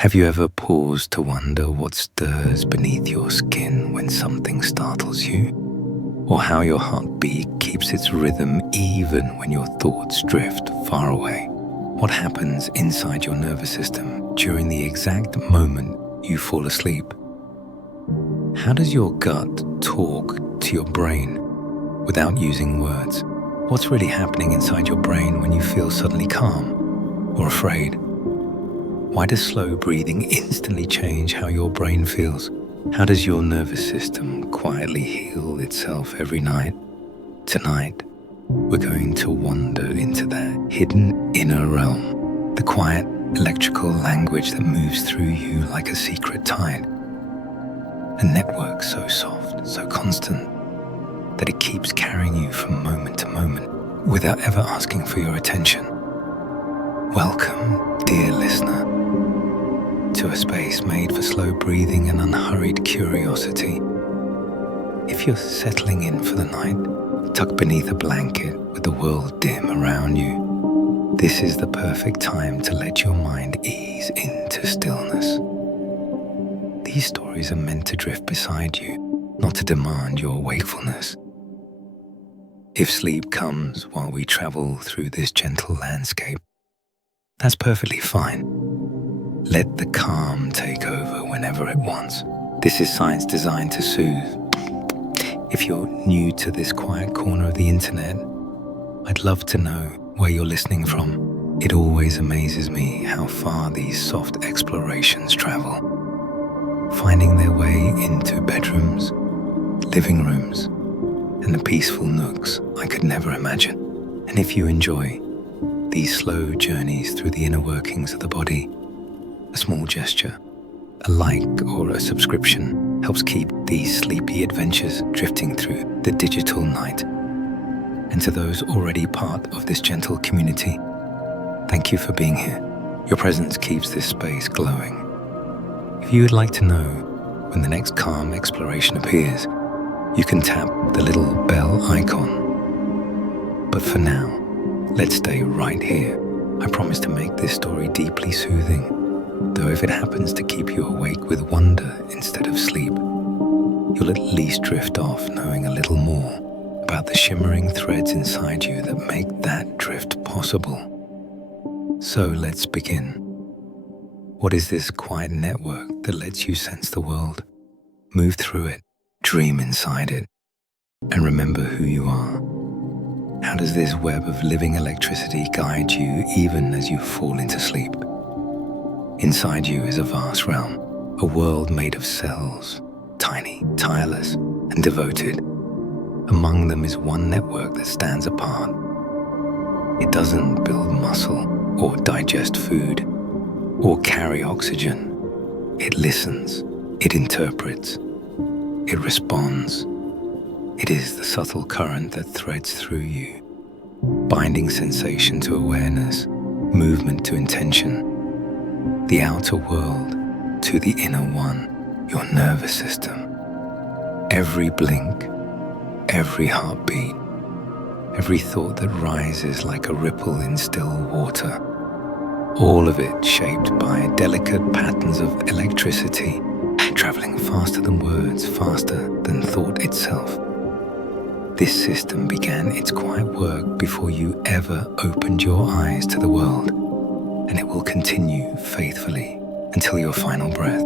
Have you ever paused to wonder what stirs beneath your skin when something startles you? Or how your heartbeat keeps its rhythm even when your thoughts drift far away? What happens inside your nervous system during the exact moment you fall asleep? How does your gut talk to your brain without using words? What's really happening inside your brain when you feel suddenly calm or afraid? Why does slow breathing instantly change how your brain feels? How does your nervous system quietly heal itself every night? Tonight, we're going to wander into that hidden inner realm, the quiet electrical language that moves through you like a secret tide. A network so soft, so constant, that it keeps carrying you from moment to moment without ever asking for your attention. Welcome, dear listener, to a space made for slow breathing and unhurried curiosity. If you're settling in for the night, tucked beneath a blanket with the world dim around you, this is the perfect time to let your mind ease into stillness. These stories are meant to drift beside you, not to demand your wakefulness. If sleep comes while we travel through this gentle landscape, that's perfectly fine. Let the calm take over whenever it wants. This is science designed to soothe. If you're new to this quiet corner of the internet, I'd love to know where you're listening from. It always amazes me how far these soft explorations travel, finding their way into bedrooms, living rooms, and the peaceful nooks I could never imagine. And if you enjoy these slow journeys through the inner workings of the body, a small gesture, a like or a subscription helps keep these sleepy adventures drifting through the digital night. And to those already part of this gentle community, thank you for being here. Your presence keeps this space glowing. If you would like to know when the next calm exploration appears, you can tap the little bell icon. But for now, let's stay right here. I promise to make this story deeply soothing, though if it happens to keep you awake with wonder instead of sleep, you'll at least drift off knowing a little more about the shimmering threads inside you that make that drift possible. So let's begin. What is this quiet network that lets you sense the world, move through it, dream inside it, and remember who you are? How does this web of living electricity guide you even as you fall into sleep? Inside you is a vast realm, a world made of cells, tiny, tireless, and devoted. Among them is one network that stands apart. It doesn't build muscle or digest food or carry oxygen. It listens, it interprets, it responds. It is the subtle current that threads through you, binding sensation to awareness, movement to intention, the outer world to the inner one, your nervous system. Every blink, every heartbeat, every thought that rises like a ripple in still water, all of it shaped by delicate patterns of electricity, traveling faster than words, faster than thought itself. This system began its quiet work before you ever opened your eyes to the world, and it will continue faithfully until your final breath.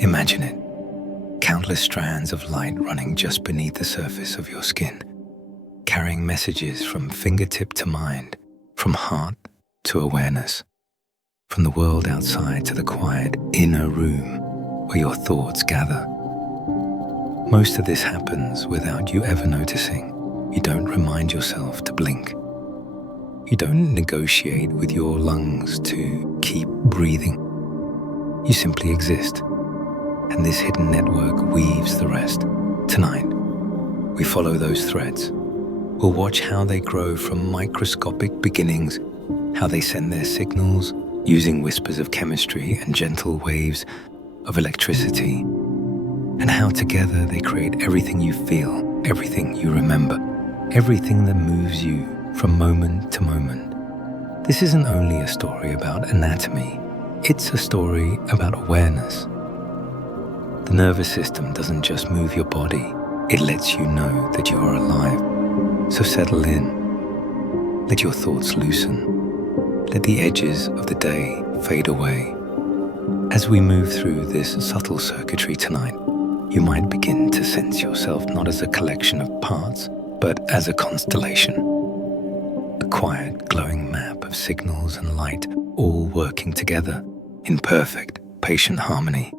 Imagine it, countless strands of light running just beneath the surface of your skin, carrying messages from fingertip to mind, from heart to awareness, from the world outside to the quiet inner room where your thoughts gather. Most of this happens without you ever noticing. You don't remind yourself to blink. You don't negotiate with your lungs to keep breathing. You simply exist, and this hidden network weaves the rest. Tonight, we follow those threads. We'll watch how they grow from microscopic beginnings, how they send their signals using whispers of chemistry and gentle waves of electricity, and how together they create everything you feel, everything you remember, everything that moves you from moment to moment. This isn't only a story about anatomy, It's a story about awareness. The nervous system doesn't just move your body, it lets you know that you are alive. So settle in. Let your thoughts loosen. Let the edges of the day fade away. As we move through this subtle circuitry tonight, you might begin to sense yourself not as a collection of parts, but as a constellation. A quiet, glowing map of signals and light all working together in perfect, patient harmony.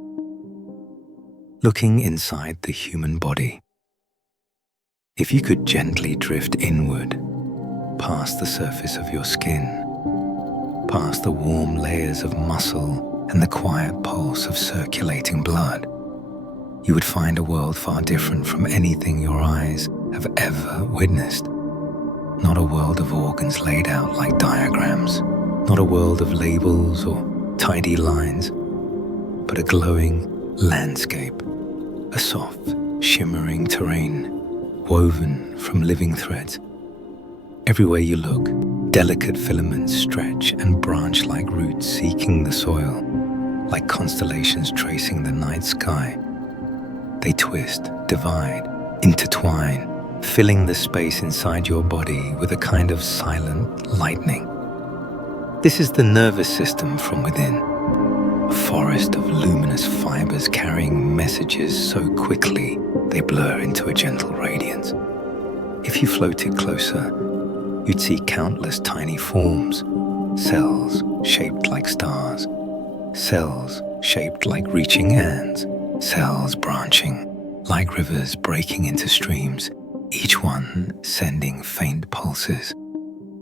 Looking inside the human body. If you could gently drift inward, past the surface of your skin, past the warm layers of muscle and the quiet pulse of circulating blood, you would find a world far different from anything your eyes have ever witnessed. Not a world of organs laid out like diagrams, not a world of labels or tidy lines, but a glowing landscape, a soft, shimmering terrain woven from living threads. Everywhere you look, delicate filaments stretch and branch like roots seeking the soil, like constellations tracing the night sky. They twist, divide, intertwine, filling the space inside your body with a kind of silent lightning. This is the nervous system from within, a forest of luminous fibers carrying messages so quickly they blur into a gentle radiance. If you floated closer, you'd see countless tiny forms, cells shaped like stars, cells shaped like reaching hands, cells branching like rivers breaking into streams, each one sending faint pulses,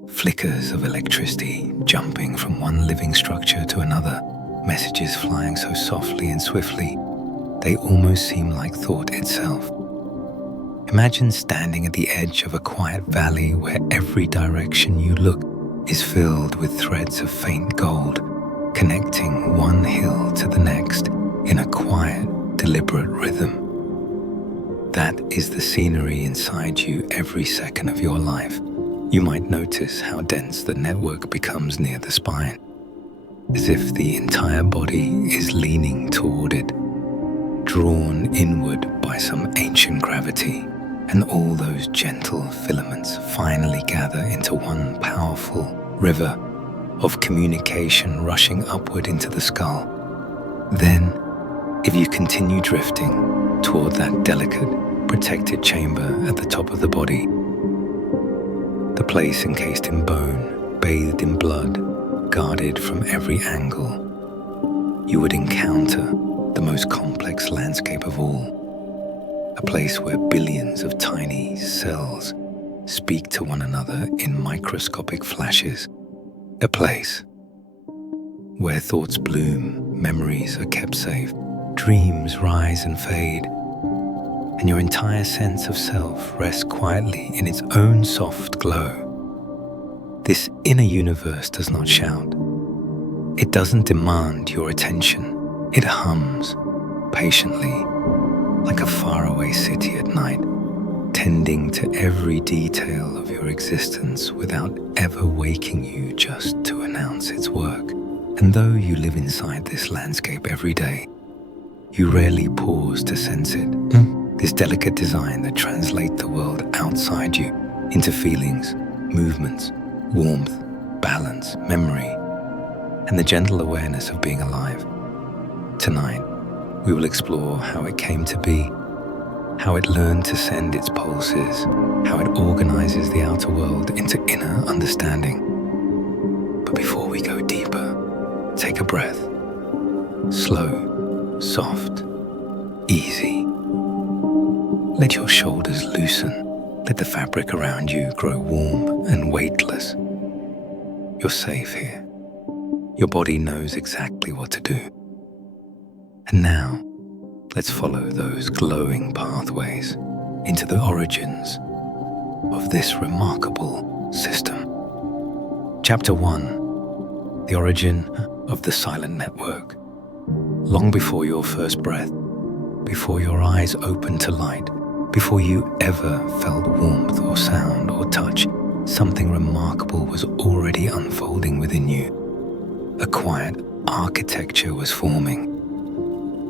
flickers of electricity jumping from one living structure to another, messages flying so softly and swiftly, they almost seem like thought itself. Imagine standing at the edge of a quiet valley where every direction you look is filled with threads of faint gold, connecting one hill to the next in a quiet, deliberate rhythm. That is the scenery inside you every second of your life. You might notice how dense the network becomes near the spine, as if the entire body is leaning toward it, drawn inward by some ancient gravity, and all those gentle filaments finally gather into one powerful river of communication rushing upward into the skull. Then, if you continue drifting toward that delicate, protected chamber at the top of the body, the place encased in bone, bathed in blood, guarded from every angle, you would encounter the most complex landscape of all. A place where billions of tiny cells speak to one another in microscopic flashes. A place where thoughts bloom, memories are kept safe, dreams rise and fade, and your entire sense of self rests quietly in its own soft glow. This inner universe does not shout. It doesn't demand your attention. It hums patiently, like a faraway city at night, tending to every detail of your existence without ever waking you just to announce its work. And though you live inside this landscape every day, you rarely pause to sense it. This delicate design that translates the world outside you into feelings, movements, warmth, balance, memory, and the gentle awareness of being alive. Tonight, we will explore how it came to be, how it learned to send its pulses, how it organizes the outer world into inner understanding. But before we go deeper, take a breath. Slow, soft, easy. Let your shoulders loosen. Let the fabric around you grow warm and weightless. You're safe here. Your body knows exactly what to do. And now, let's follow those glowing pathways into the origins of this remarkable system. Chapter 1: The Origin of the Silent Network. Long before your first breath, before your eyes opened to light, before you ever felt warmth or sound or touch, something remarkable was already unfolding within you. A quiet, architecture was forming,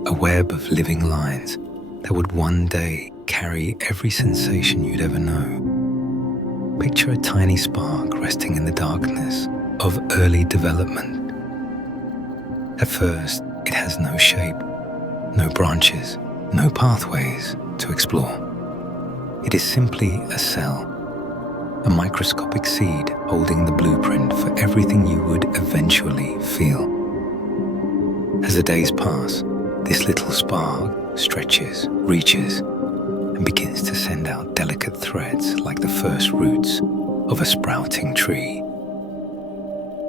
a web of living lines that would one day carry every sensation you'd ever know. Picture a tiny spark resting in the darkness of early development. At first, it has no shape, no branches, no pathways to explore. It is simply a cell, a microscopic seed holding the blueprint for everything you would eventually feel. As the days pass, this little spark stretches, reaches, and begins to send out delicate threads like the first roots of a sprouting tree.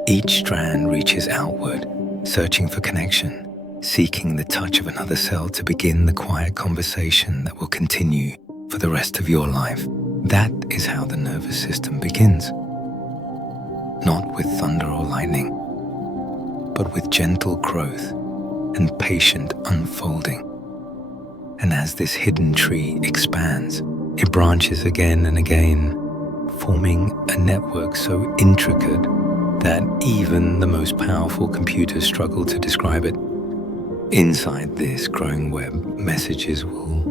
Each strand reaches outward, searching for connection, seeking the touch of another cell to begin the quiet conversation that will continue for the rest of your life. That is how the nervous system begins. Not with thunder or lightning, but with gentle growth and patient unfolding. And as this hidden tree expands, it branches again and again, forming a network so intricate that even the most powerful computers struggle to describe it. Inside this growing web, messages will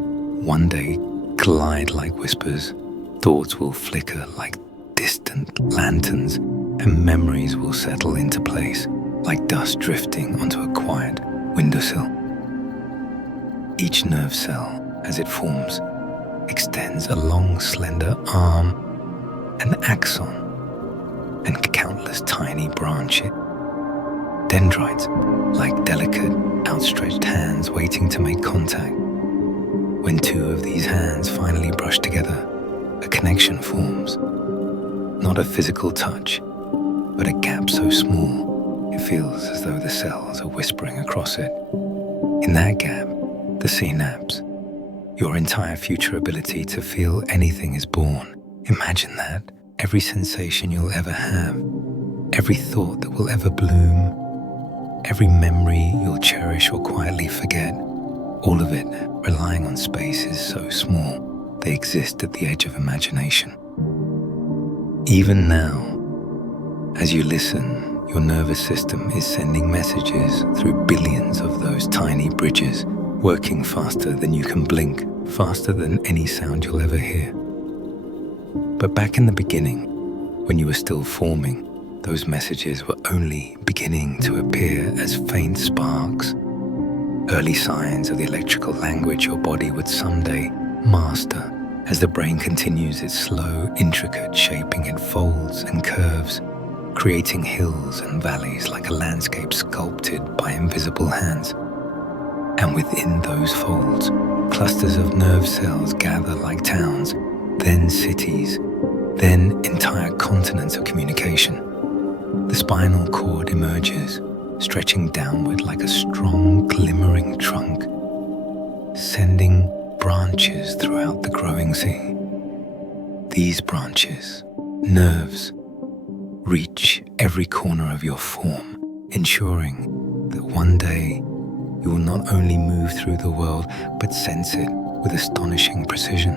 one day glide like whispers, thoughts will flicker like distant lanterns, and memories will settle into place like dust drifting onto a quiet windowsill. Each nerve cell, as it forms, extends a long, slender arm, an axon, and countless tiny branches. Dendrites, like delicate, outstretched hands waiting to make contact. When two of these hands finally brush together, a connection forms. Not a physical touch, but a gap so small, it feels as though the cells are whispering across it. In that gap, the synapse, your entire future ability to feel anything is born. Imagine that. Every sensation you'll ever have, every thought that will ever bloom, every memory you'll cherish or quietly forget, all of it relying on spaces so small they exist at the edge of imagination. Even now, as you listen, your nervous system is sending messages through billions of those tiny bridges, working faster than you can blink, faster than any sound you'll ever hear. But back in the beginning, when you were still forming, those messages were only beginning to appear as faint sparks, early signs of the electrical language your body would someday master. As the brain continues its slow, intricate shaping, it folds and curves, creating hills and valleys like a landscape sculpted by invisible hands. And within those folds, clusters of nerve cells gather like towns, then cities, then entire continents of communication. The spinal cord emerges, stretching downward like a strong, glimmering trunk, sending branches throughout the growing sea. These branches, nerves, reach every corner of your form, ensuring that one day you will not only move through the world, but sense it with astonishing precision.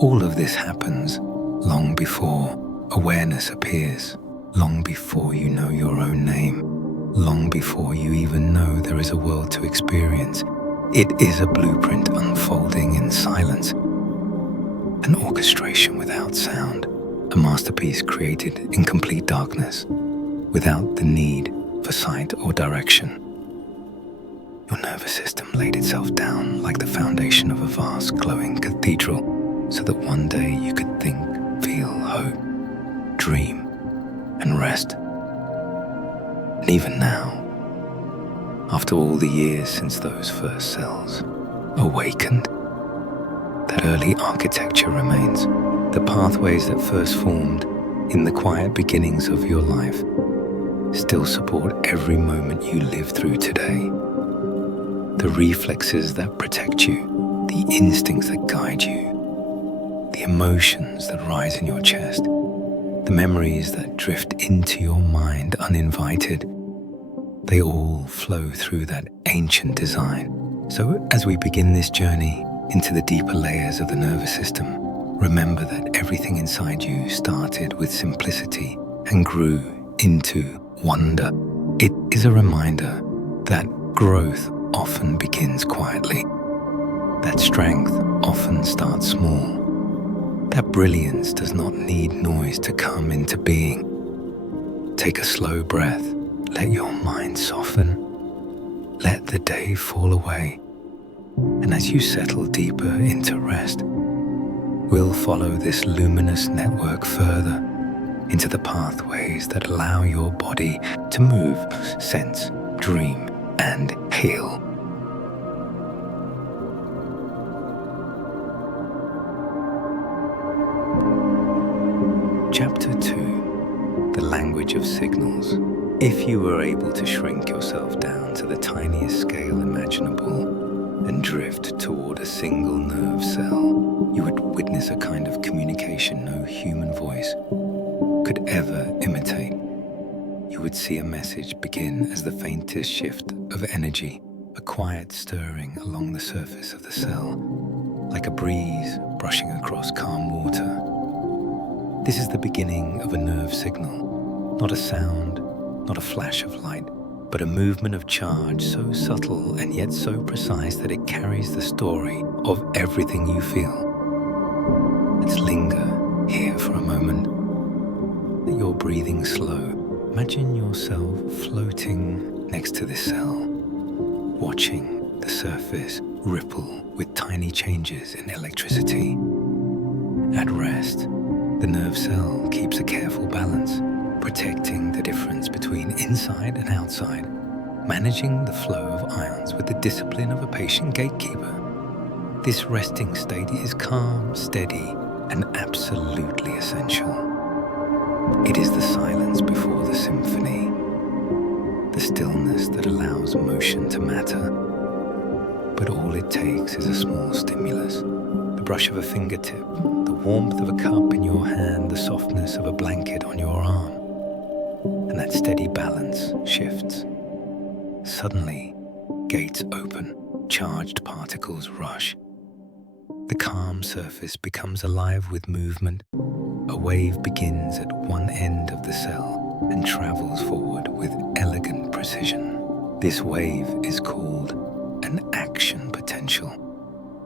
All of this happens long before awareness appears, long before you know your own name, long before you even know there is a world to experience. It is a blueprint unfolding in silence, an orchestration without sound, a masterpiece created in complete darkness, without the need for sight or direction. Your nervous system laid itself down like the foundation of a vast glowing cathedral, so that one day you could think, feel, hope, dream, and rest. And even now, after all the years since those first cells awakened, that early architecture remains. The pathways that first formed in the quiet beginnings of your life still support every moment you live through today. The reflexes that protect you, the instincts that guide you, the emotions that rise in your chest, the memories that drift into your mind uninvited, they all flow through that ancient design. So as we begin this journey into the deeper layers of the nervous system, remember that everything inside you started with simplicity and grew into wonder. It is a reminder that growth often begins quietly, that strength often starts small, that brilliance does not need noise to come into being. Take a slow breath, let your mind soften, let the day fall away, and as you settle deeper into rest, we'll follow this luminous network further into the pathways that allow your body to move, sense, dream, and heal. Chapter 2: The Language of Signals. If you were able to shrink yourself down to the tiniest scale imaginable and drift toward a single nerve cell, you would witness a kind of communication no human voice could ever imitate. You would see a message begin as the faintest shift of energy, a quiet stirring along the surface of the cell, like a breeze brushing across calm water. This is the beginning of a nerve signal, not a sound, not a flash of light, but a movement of charge so subtle and yet so precise that it carries the story of everything you feel. Let's linger here for a moment. Let your breathing slow. Imagine yourself floating next to this cell, watching the surface ripple with tiny changes in electricity. At rest, the nerve cell keeps a careful balance, protecting the difference between inside and outside, managing the flow of ions with the discipline of a patient gatekeeper. This resting state is calm, steady, and absolutely essential. It is the silence before the symphony, the stillness that allows motion to matter. But all it takes is a small stimulus, the brush of a fingertip, the warmth of a cup in your hand, the softness of a blanket on your arm, and that steady balance shifts. Suddenly, gates open, charged particles rush. The calm surface becomes alive with movement. A wave begins at one end of the cell and travels forward with elegant precision. This wave is called an action potential,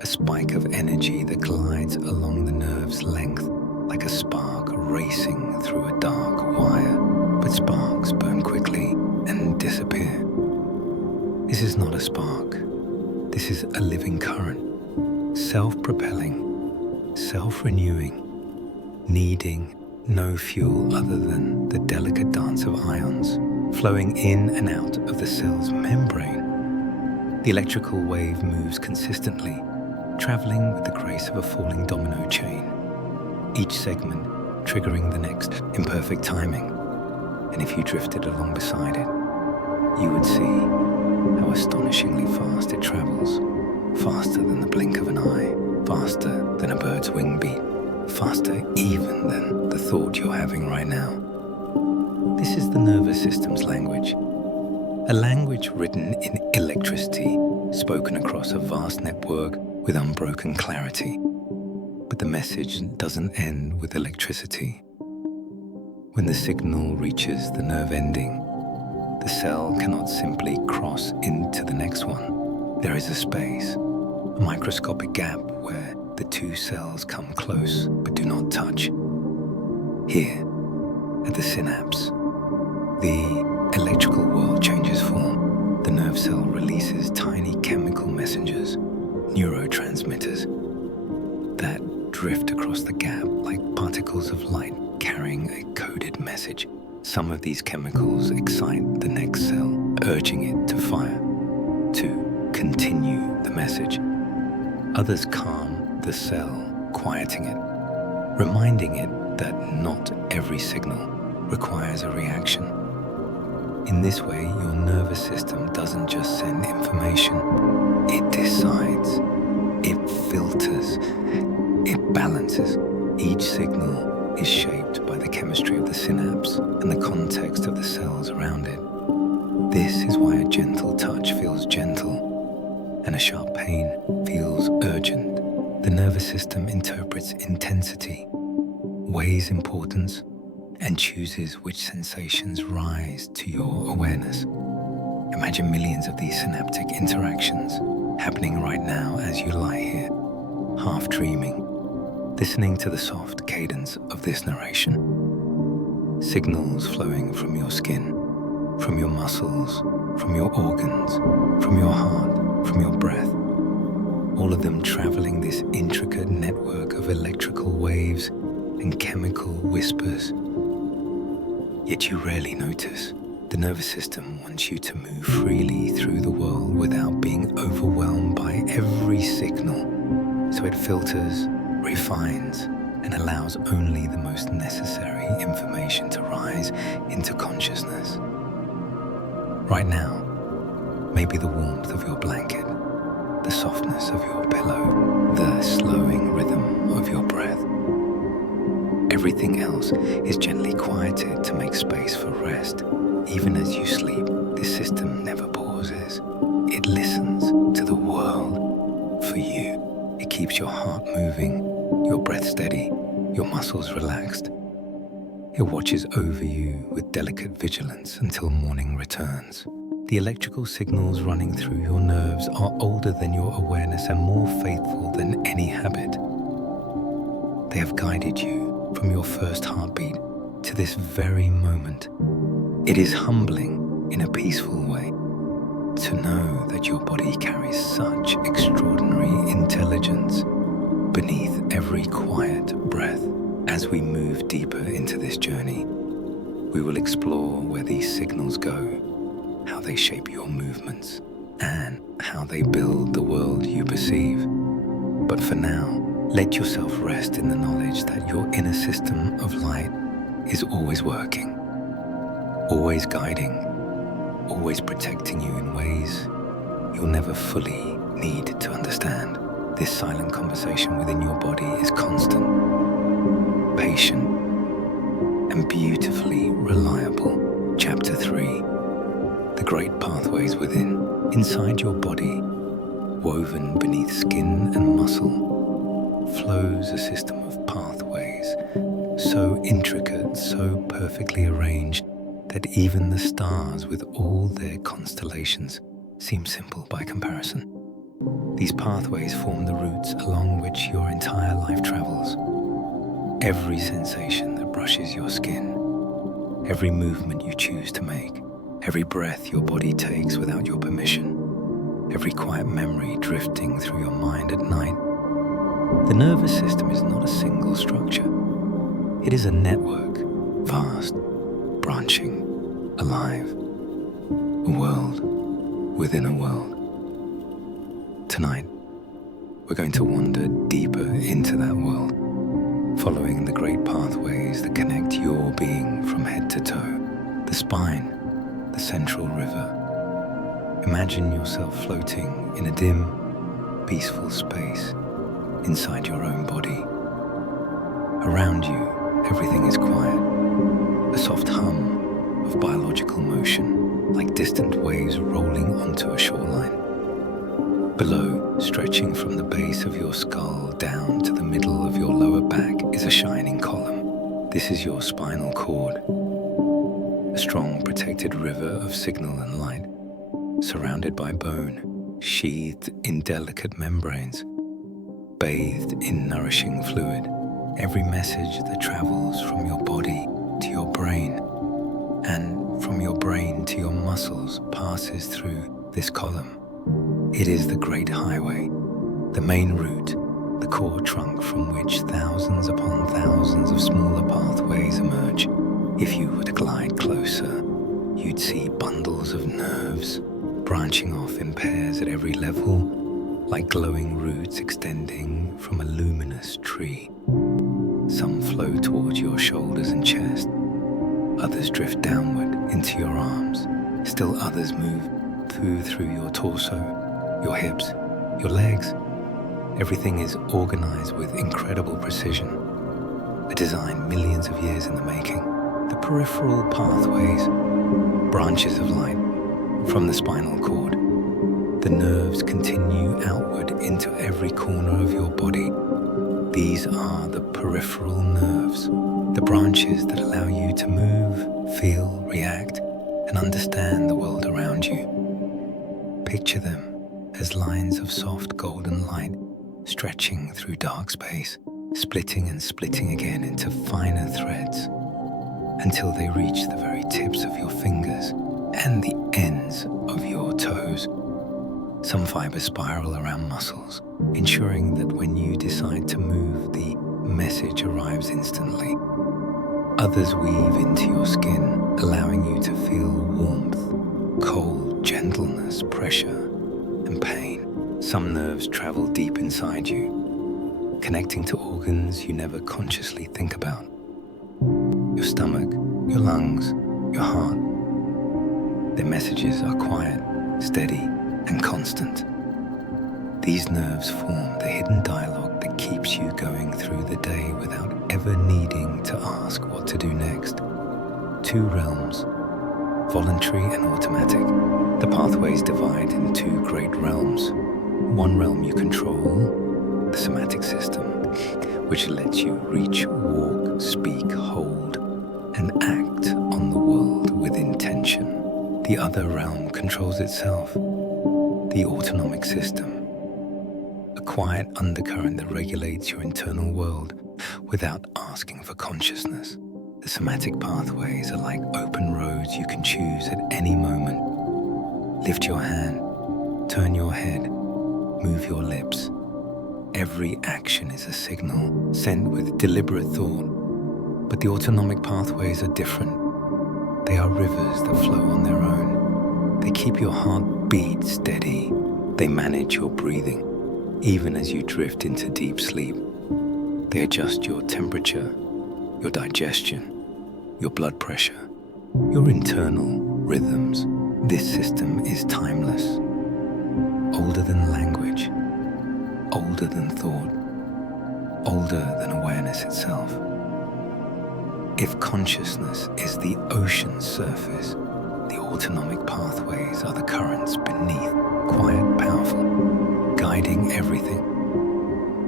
a spike of energy that glides along the nerve's length like a spark racing through a dark wire. But sparks burn quickly and disappear. This is not a spark. This is a living current, self-propelling, self-renewing, needing no fuel other than the delicate dance of ions flowing in and out of the cell's membrane. The electrical wave moves consistently, traveling with the grace of a falling domino chain, each segment triggering the next in perfect timing. And if you drifted along beside it, you would see how astonishingly fast it travels, faster than the blink of an eye, faster than a bird's wing beat, faster even than the thought you're having right now. This is the nervous system's language, a language written in electricity, spoken across a vast network with unbroken clarity. But the message doesn't end with electricity. When the signal reaches the nerve ending, the cell cannot simply cross into the next one. There is a space, a microscopic gap where the two cells come close but do not touch. Here, at the synapse, the electrical world changes form. The nerve cell releases tiny chemical messengers, neurotransmitters, that drift across the gap like particles of light carrying a coded message. Some of these chemicals excite the next cell, urging it to fire, to continue the message. Others calm the cell, quieting it, reminding it that not every signal requires a reaction. In this way, your nervous system doesn't just send information, it decides, it filters, it balances. Each signal is shaped by the chemistry of the synapse and the context of the cells around it. This is why a gentle touch feels gentle and a sharp pain feels urgent. The nervous system interprets intensity, weighs importance, and chooses which sensations rise to your awareness. Imagine millions of these synaptic interactions happening right now as you lie here, half dreaming, listening to the soft cadence of this narration. Signals flowing from your skin, from your muscles, from your organs, from your heart, from your breath. All of them traveling this intricate network of electrical waves and chemical whispers. Yet you rarely notice. The nervous system wants you to move freely through the world without being overwhelmed by every signal. So it filters, refines, and allows only the most necessary information to rise into consciousness. Right now, maybe the warmth of your blanket, the softness of your pillow, the slowing rhythm of your breath. Everything else is gently quieted to make space for rest. Even as you sleep, this system never pauses. It listens to the world for you. It keeps your heart moving, your breath steady, your muscles relaxed. It watches over you with delicate vigilance until morning returns. The electrical signals running through your nerves are older than your awareness and more faithful than any habit. They have guided you from your first heartbeat to this very moment. It is humbling in a peaceful way to know that your body carries such extraordinary intelligence beneath every quiet breath. As we move deeper into this journey, we will explore where these signals go, how they shape your movements, and how they build the world you perceive. But for now, let yourself rest in the knowledge that your inner system of light is always working, always guiding, always protecting you in ways you'll never fully need to understand. This silent conversation within your body is constant, patient, and beautifully reliable. Chapter 3. The great pathways within. Inside your body, woven beneath skin and muscle, flows a system of pathways, so intricate, so perfectly arranged, that even the stars with all their constellations seem simple by comparison. These pathways form the routes along which your entire life travels. Every sensation that brushes your skin, every movement you choose to make, every breath your body takes without your permission, every quiet memory drifting through your mind at night. The nervous system is not a single structure. It is a network, vast, branching, alive, a world within a world. Tonight, we're going to wander deeper into that world, following the great pathways that connect your being from head to toe. The spine, the central river. Imagine yourself floating in a dim, peaceful space inside your own body. Around you, everything is quiet, a soft hum of biological motion, like distant waves rolling onto a shoreline. Below, stretching from the base of your skull down to the middle of your lower back, is a shining column. This is your spinal cord, a strong protected river of signal and light, surrounded by bone, sheathed in delicate membranes, bathed in nourishing fluid. Every message that travels from your body to your brain, and from your brain to your muscles, passes through this column. It is the great highway, the main route, the core trunk from which thousands upon thousands of smaller pathways emerge. If you were to glide closer, you'd see bundles of nerves branching off in pairs at every level, like glowing roots extending from a luminous tree. Some flow towards your shoulders and chest, others drift downward into your arms, still others move through your torso, your hips, your legs. Everything is organized with incredible precision, a design millions of years in the making. The peripheral pathways, branches of light from the spinal cord. The nerves continue outward into every corner of your body. These are the peripheral nerves, the branches that allow you to move, feel, react, and understand the world around you. Picture them as lines of soft golden light stretching through dark space, splitting and splitting again into finer threads until they reach the very tips of your fingers and the ends of your toes. Some fibers spiral around muscles, ensuring that when you decide to move, the message arrives instantly. Others weave into your skin, allowing you to feel warmth, cold, gentleness, pressure, and pain. Some nerves travel deep inside you, connecting to organs you never consciously think about. Your stomach, your lungs, your heart. Their messages are quiet, steady, and constant. These nerves form the hidden dialogue that keeps you going through the day without ever needing to ask what to do next. Two realms, voluntary and automatic. The pathways divide in two great realms. One realm you control, the somatic system, which lets you reach, walk, speak, hold, and act on the world with intention. The other realm controls itself, the autonomic system, a quiet undercurrent that regulates your internal world without asking for consciousness. The somatic pathways are like open roads you can choose at any moment. Lift your hand, turn your head, move your lips. Every action is a signal sent with deliberate thought. But the autonomic pathways are different. They are rivers that flow on their own. They keep your heart beat steady. They manage your breathing, even as you drift into deep sleep. They adjust your temperature, your digestion, your blood pressure, your internal rhythms. This system is timeless, older than language, older than thought, older than awareness itself. If consciousness is the ocean's surface, the autonomic pathways are the currents beneath, quiet, powerful, guiding everything.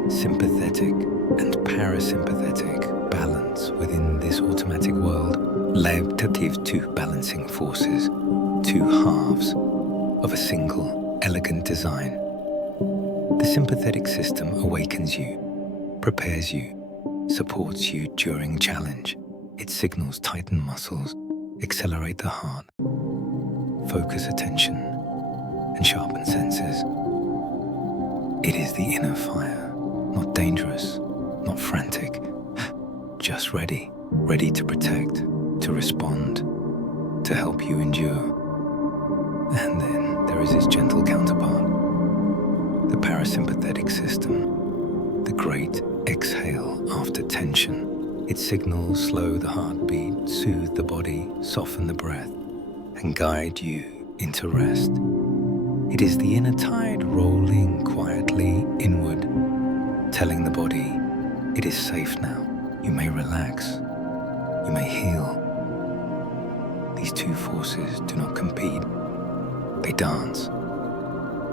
Sympathetic and parasympathetic balance within this automatic world. Leibniz two balancing forces, two halves of a single, elegant design. The sympathetic system awakens you, prepares you, supports you during challenge. It signals tighten muscles, accelerate the heart, focus attention, and sharpen senses. It is the inner fire, not dangerous, not frantic, just ready to protect, to respond, to help you endure. And then there is its gentle counterpart, the parasympathetic system, the great exhale after tension. It signals slow the heartbeat, soothe the body, soften the breath, and guide you into rest. It is the inner tide rolling quietly inward, telling the body, it is safe now. You may relax. You may heal. These two forces do not compete. They dance.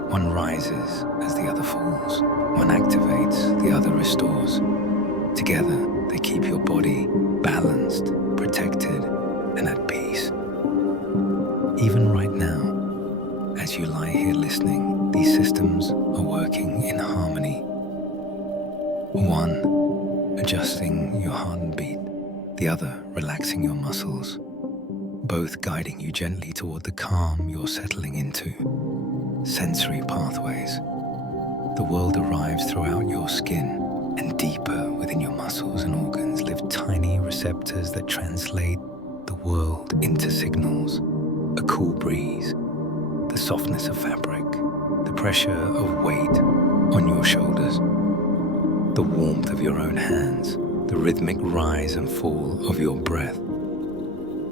One rises as the other falls. One activates, the other restores. Together, they keep your body balanced, protected, and at peace. Even right now, as you lie here listening, these systems are working in harmony. One, adjusting your heartbeat, the other, relaxing your muscles, both guiding you gently toward the calm you're settling into. Sensory pathways. The world arrives throughout your skin, and deeper within your muscles and organs live tiny receptors that translate the world into signals. A cool breeze, the softness of fabric, the pressure of weight on your shoulders, the warmth of your own hands, the rhythmic rise and fall of your breath.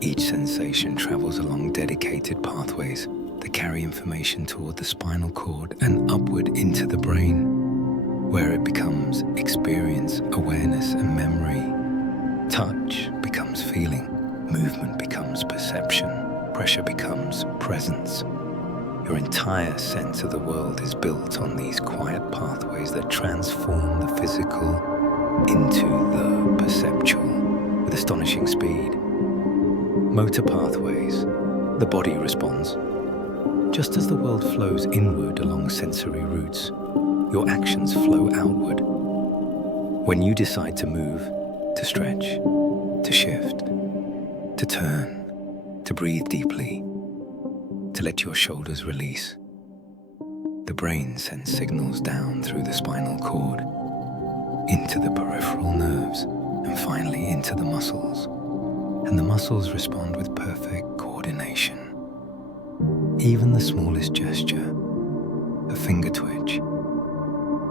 Each sensation travels along dedicated pathways that carry information toward the spinal cord and upward into the brain, where it becomes experience, awareness, and memory. Touch becomes feeling, movement becomes perception, pressure becomes presence. Your entire sense of the world is built on these quiet pathways that transform the physical into the perceptual. with astonishing speed. Motor pathways, the body responds. Just as the world flows inward along sensory routes, your actions flow outward. When you decide to move, to stretch, to shift, to turn, to breathe deeply, to let your shoulders release, the brain sends signals down through the spinal cord, into the peripheral nerves, and finally into the muscles. And the muscles respond with perfect coordination. Even the smallest gesture, a finger twitch,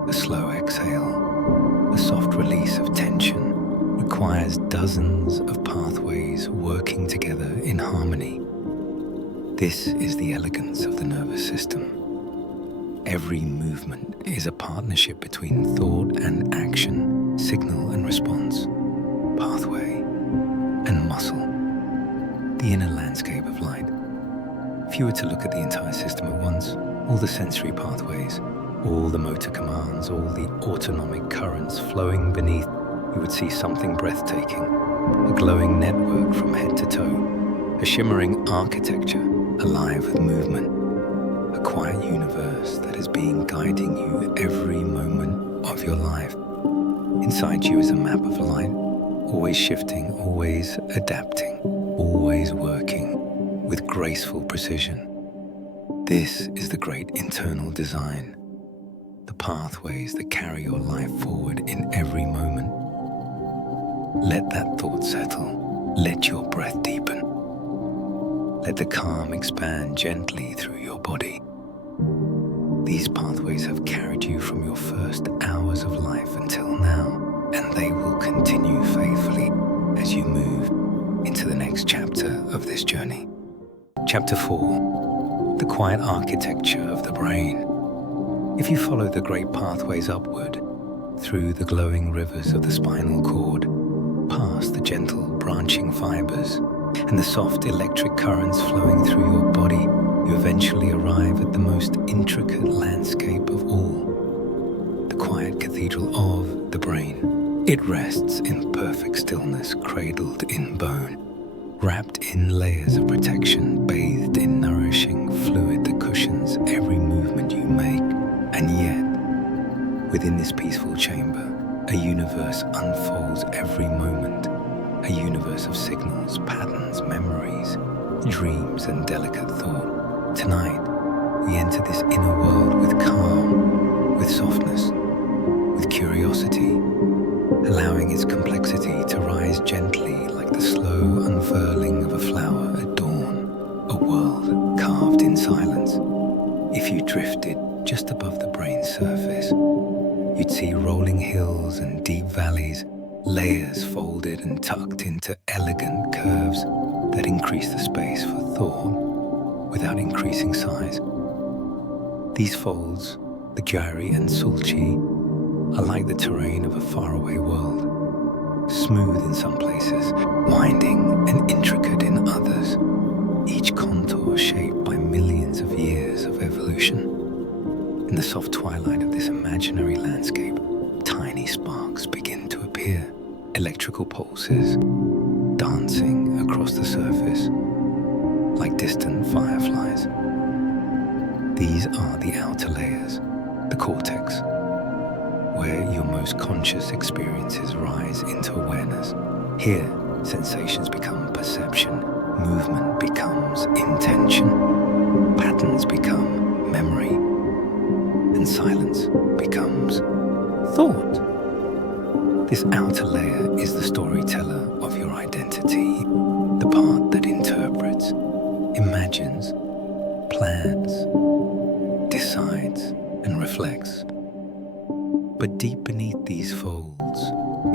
a slow exhale, a soft release of tension, requires dozens of pathways working together in harmony. This is the elegance of the nervous system. Every movement is a partnership between thought and action, signal and response, pathway and muscle, the inner landscape of light. If you were to look at the entire system at once, all the sensory pathways, all the motor commands, all the autonomic currents flowing beneath, you would see something breathtaking, a glowing network from head to toe, a shimmering architecture alive with movement, a quiet universe that is guiding you every moment of your life. Inside you is a map of light, always shifting, always adapting, always working with graceful precision. This is the great internal design, the pathways that carry your life forward in every moment. Let that thought settle. Let your breath deepen. Let the calm expand gently through your body. These pathways have carried you from your first hours of life until now, and they will continue faithfully as you move into the next chapter of this journey. Chapter 4, the quiet architecture of the brain. If you follow the great pathways upward, through the glowing rivers of the spinal cord, past the gentle branching fibers, and the soft electric currents flowing through your body, you eventually arrive at the most intricate landscape of all, the quiet cathedral of the brain. It rests in perfect stillness, cradled in bone, wrapped in layers of protection, bathed in nourishing fluid that cushions every movement you make. And yet, within this peaceful chamber, a universe unfolds every moment, a universe of signals, patterns, memories, dreams, and delicate thought. Tonight, we enter this inner world with calm, with softness, with curiosity, allowing its complexity to rise gently like the slow unfurling of a flower at dawn, a world carved in silence. If you drifted just above the brain's surface, you'd see rolling hills and deep valleys, layers folded and tucked into elegant curves that increase the space for thought without increasing size. These folds, the Gyri and Sulci, are like the terrain of a faraway world, smooth in some places, winding and intricate in others, each contour shaped by millions of years of evolution. In the soft twilight of this imaginary landscape, tiny sparks begin to appear, electrical pulses dancing across the surface like distant fireflies. These are the outer layers, the cortex, where your most conscious experiences rise into awareness. Here, sensations become perception, movement becomes intention, patterns become memory, and silence becomes thought. This outer layer is the storyteller of your identity, the part that interprets, imagines, plans, decides, and reflects. But deep beneath these folds,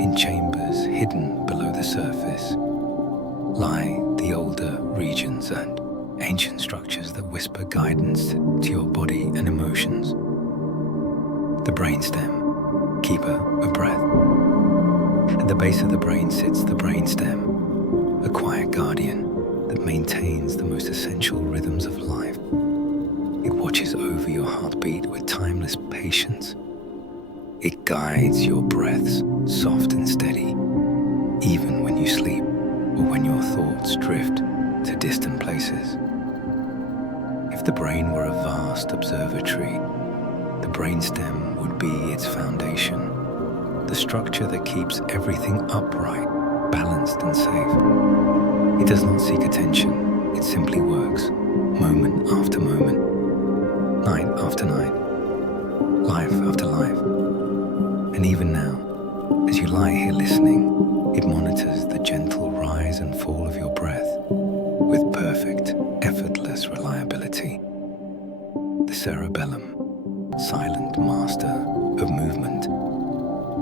in chambers hidden below the surface, lie the older regions and ancient structures that whisper guidance to your body and emotions. The brainstem, keeper of breath. At the base of the brain sits the brainstem, a quiet guardian that maintains the most essential rhythms of life. It watches over your heartbeat with timeless patience. It guides your breaths, soft and steady, even when you sleep or when your thoughts drift to distant places. If the brain were a vast observatory, the brainstem would be its foundation, the structure that keeps everything upright, balanced and safe. It does not seek attention, it simply works, moment after moment, night after night, life after life. And even now, as you lie here listening, it monitors the gentle rise and fall of your breath with perfect, effortless reliability. The cerebellum, silent master of movement,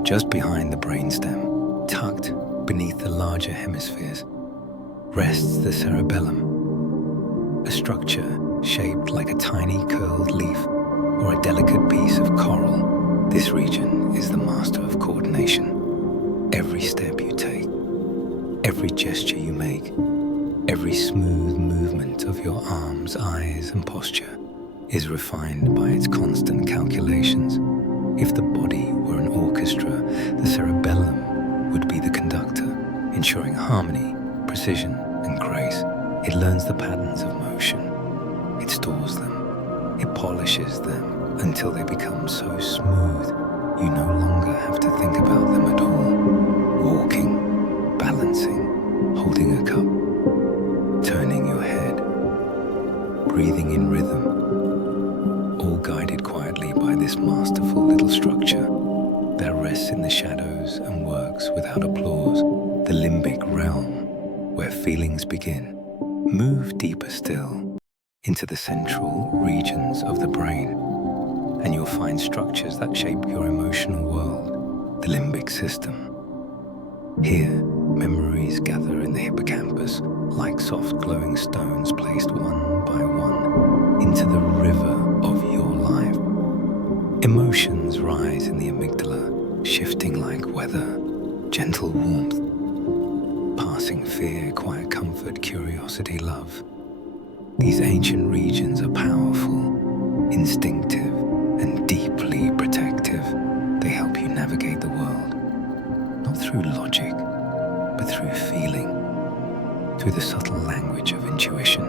just behind the brainstem, tucked beneath the larger hemispheres, rests the cerebellum, a structure shaped like a tiny curled leaf or a delicate piece of coral. This region is the master of coordination. Every step you take, every gesture you make, every smooth movement of your arms, eyes, and posture is refined by its constant calculations. If the body were an orchestra, the cerebellum would be the conductor, ensuring harmony, precision, and grace. It learns the patterns of motion. It stores them. It polishes them until they become so smooth you no longer have to think about them at all. Walking, balancing, holding a cup, turning your head, breathing in rhythm, all guided quietly by this masterful little structure that rests in the shadows and works without applause. The limbic realm, where feelings begin. Move deeper still into the central regions of the brain, and you'll find structures that shape your emotional world, the limbic system. Here, memories gather in the hippocampus like soft glowing stones placed one by one into the river of your life. Emotions rise in the amygdala, shifting like weather, gentle warmth, passing fear, quiet comfort, curiosity, love. These ancient regions are powerful, instinctive, and deeply protective. They help you navigate the world, not through logic, but through feeling, through the subtle language of intuition.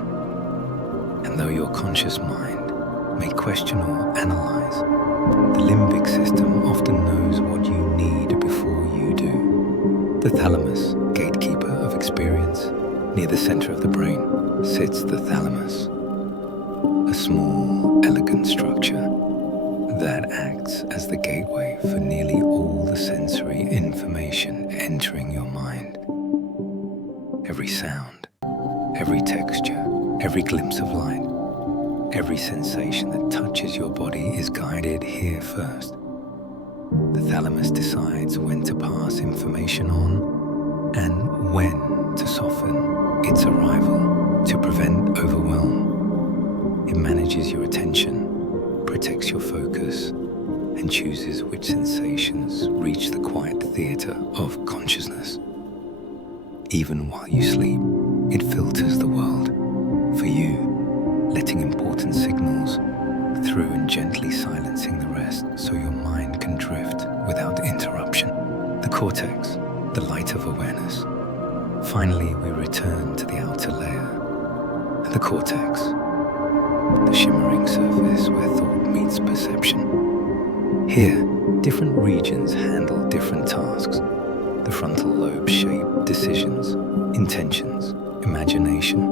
And though your conscious mind may question or analyze, the limbic system often knows what you need before you do. The thalamus, gatekeeper of experience, near the center of the brain sits the thalamus, a small, elegant structure that acts as the gateway for nearly all the sensory information entering your mind. Every sound, every texture, every glimpse of light, every sensation that touches your body is guided here first. The thalamus decides when to pass information on and when to soften its arrival to prevent overwhelm. It manages your attention, protects your focus, and chooses which sensations reach the quiet theater of consciousness. Even while you sleep, it filters the world for you, letting important signals through and gently silencing the rest so your mind can drift without interruption. The cortex, the light of awareness. Finally, we return to the outer layer, the cortex, the shimmering surface where thought meets perception. Here, different regions handle different tasks. The frontal lobe shape decisions, intentions, imagination,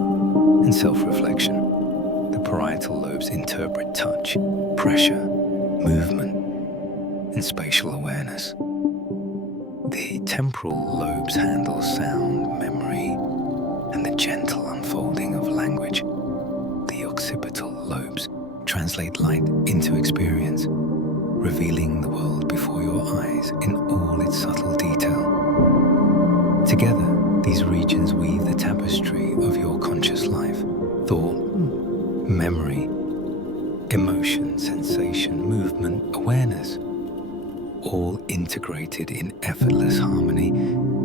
and self-reflection. The parietal lobes interpret touch, pressure, movement, and spatial awareness. The temporal lobes handle sound, memory, and the gentle unfolding of language. The occipital lobes translate light into experience, revealing the world before your eyes in all its subtle detail. Together, these regions weave the tapestry of your conscious life. Thought, memory, emotion, sensation, movement, awareness, all integrated in effortless harmony.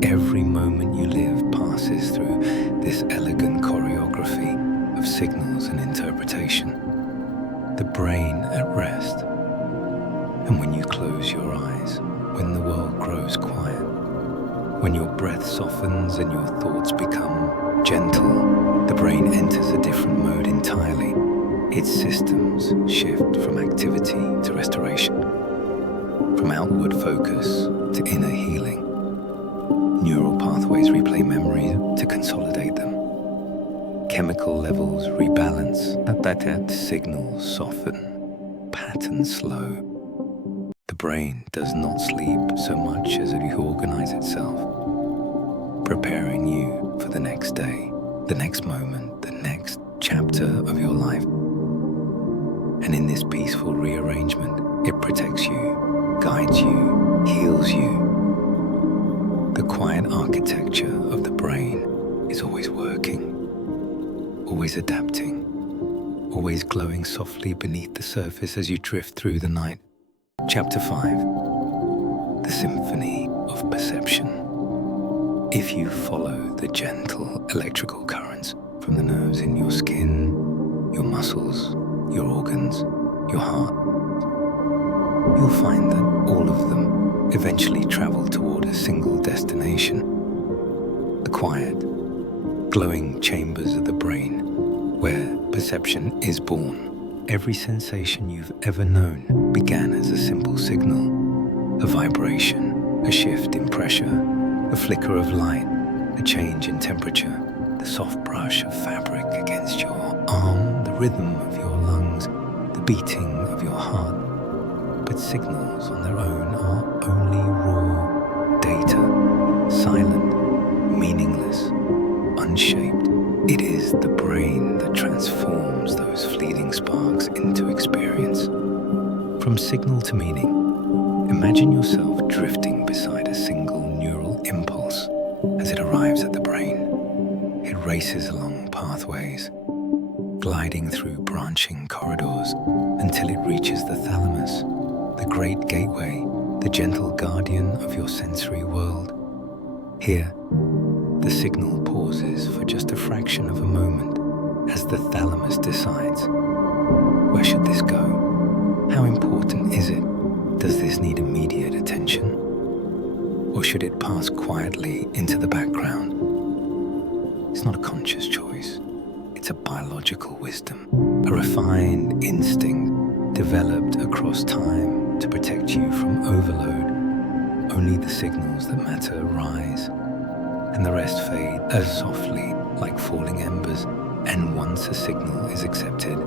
Every moment you live passes through this elegant choreography of signals and interpretation. The brain at rest. And when you close your eyes, when the world grows quiet, When your breath softens and your thoughts become gentle, the brain enters a different mode entirely. Its systems shift from activity to restoration, from outward focus to inner healing. Neural pathways replay memories to consolidate them. Chemical levels rebalance, that signals soften, patterns slow. The brain does not sleep so much as it reorganizes itself, preparing you for the next day, the next moment, the next chapter of your life. And in this peaceful rearrangement, it protects you, guides you, heals you. The quiet architecture of the brain is always working, always adapting, always glowing softly beneath the surface as you drift through the night. Chapter 5. The Symphony of Perception. If you follow the gentle electrical currents from the nerves in your skin, your muscles, your organs, your heart, you'll find that all of them eventually travel toward a single destination. The quiet, glowing chambers of the brain, where perception is born. Every sensation you've ever known began as a simple signal, a vibration, a shift in pressure, a flicker of light, a change in temperature, the soft brush of fabric against your arm, the rhythm of your lungs, the beating of your heart. But signals on their own are only raw data, silent, meaningless, unshaped. It is the brain that transforms those fleeting sparks into experience. From signal to meaning, imagine yourself drifting beside a single neural impulse as it arrives at the brain. It races along pathways, gliding through branching corridors until it reaches the thalamus, the great gateway, the gentle guardian of your sensory world. Here, the signal pauses for just a fraction of a moment as the thalamus decides, where should this go? How important is it? Does this need immediate attention? Or should it pass quietly into the background? It's not a conscious choice. It's a biological wisdom, a refined instinct developed across time to protect you from overload. Only the signals that matter rise, and the rest fade as softly like falling embers. And once a signal is accepted,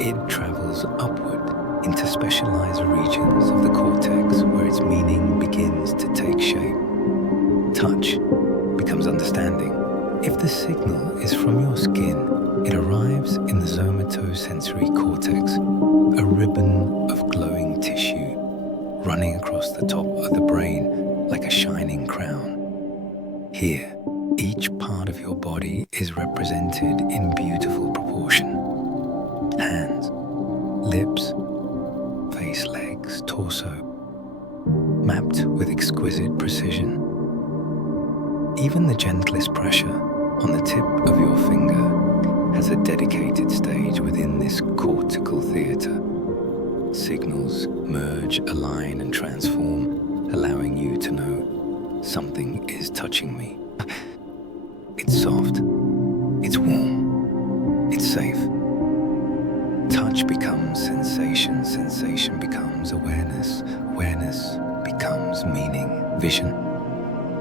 it travels upward into specialized regions of the cortex where its meaning begins to take shape. Touch becomes understanding. If the signal is from your skin, it arrives in the somatosensory cortex, a ribbon of glowing tissue running across the top of the brain like a shining crown. Here, each part of your body is represented in beautiful proportion. Hands, lips, face, legs, torso, mapped with exquisite precision. Even the gentlest pressure on the tip of your finger has a dedicated stage within this cortical theater. Signals merge, align, and transform, allowing you to know something is touching me. It's soft, it's warm, it's safe. Touch becomes sensation, sensation becomes awareness, awareness becomes meaning, vision.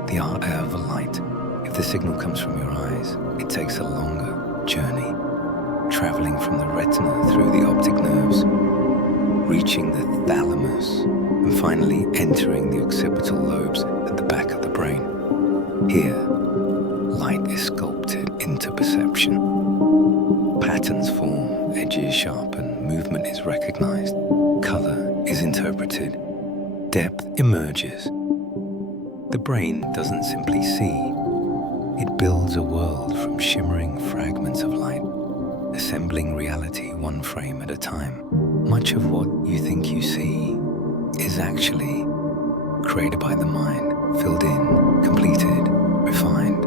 The art of light. If the signal comes from your eyes, it takes a longer journey, traveling from the retina through the optic nerves, reaching the thalamus, and finally entering the occipital lobes at the back of the brain. Here, light is sculpted into perception. Patterns form, edges sharpen, movement is recognized, color is interpreted, depth emerges. The brain doesn't simply see, it builds a world from shimmering fragments of light, assembling reality one frame at a time. Much of what you think you see is actually created by the mind, filled in, completed, refined.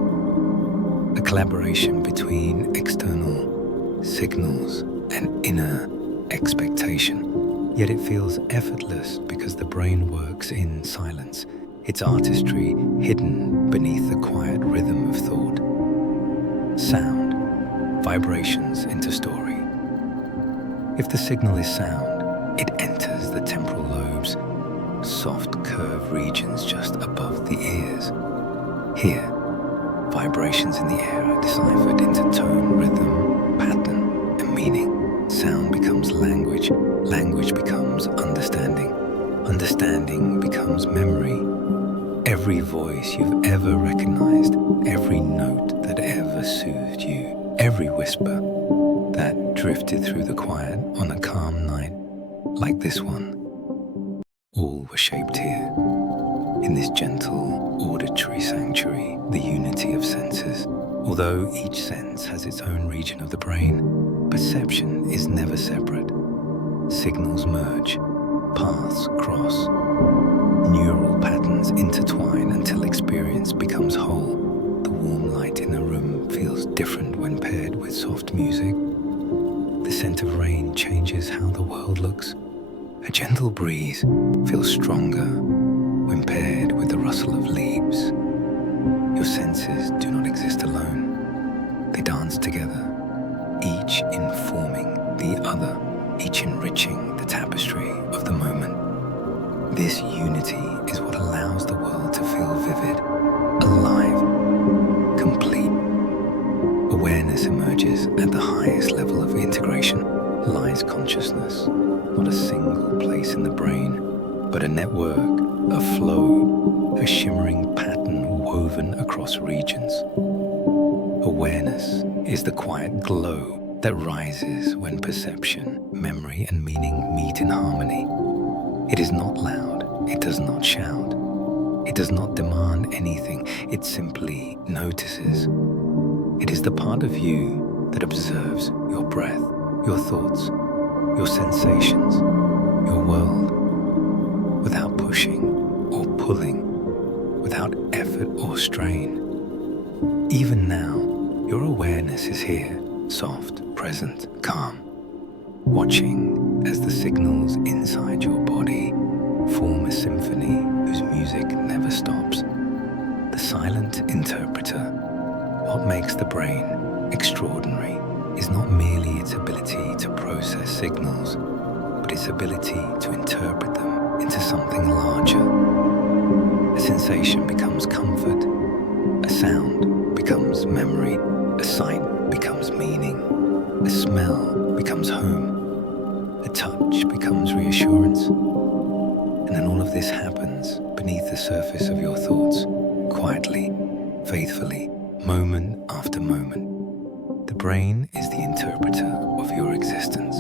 A collaboration between external signals and inner expectation. Yet it feels effortless because the brain works in silence. its artistry hidden beneath the quiet rhythm of thought. Sound, vibrations into story. If the signal is sound, it enters the temporal lobes, soft curved regions just above the ears. Here, vibrations in the air are deciphered into tone, rhythm, pattern, and meaning. Sound becomes language, language becomes understanding, understanding becomes memory. Every voice you've ever recognized, every note that ever soothed you, every whisper that drifted through the quiet on a calm night like this one, all were shaped here, in this gentle auditory sanctuary, the unity of senses. Although each sense has its own region of the brain, perception is never separate. Signals merge, paths cross, neural patterns intertwine until experience becomes whole. The warm light in a room feels different when paired with soft music. The scent of rain changes how the world looks. A gentle breeze feels stronger when paired with the rustle of leaves. Your senses do not exist alone. They dance together, each informing the other, each enriching the tapestry of the moment. This unity is what allows the world to feel vivid, alive, complete. Awareness emerges at the highest level of integration. Lies consciousness, not a single place in the brain, but a network, a flow, a shimmering pattern woven across regions. Awareness is the quiet glow that rises when perception, memory, and meaning meet in harmony. It is not loud, it does not shout, it does not demand anything, it simply notices. It is the part of you that observes your breath, your thoughts, your sensations, your world, without pushing or pulling, without effort or strain. Even now, your awareness is here, soft, present, calm, watching as the signals inside your body form a symphony whose music never stops. The silent interpreter. What makes the brain extraordinary is not merely its ability to process signals, but its ability to interpret them into something larger. A sensation becomes comfort, a sound becomes memory, a sight becomes meaning, a smell becomes home, a touch becomes reassurance. And then all of this happens beneath the surface of your thoughts, quietly, faithfully, moment after moment. The brain is the interpreter of your existence,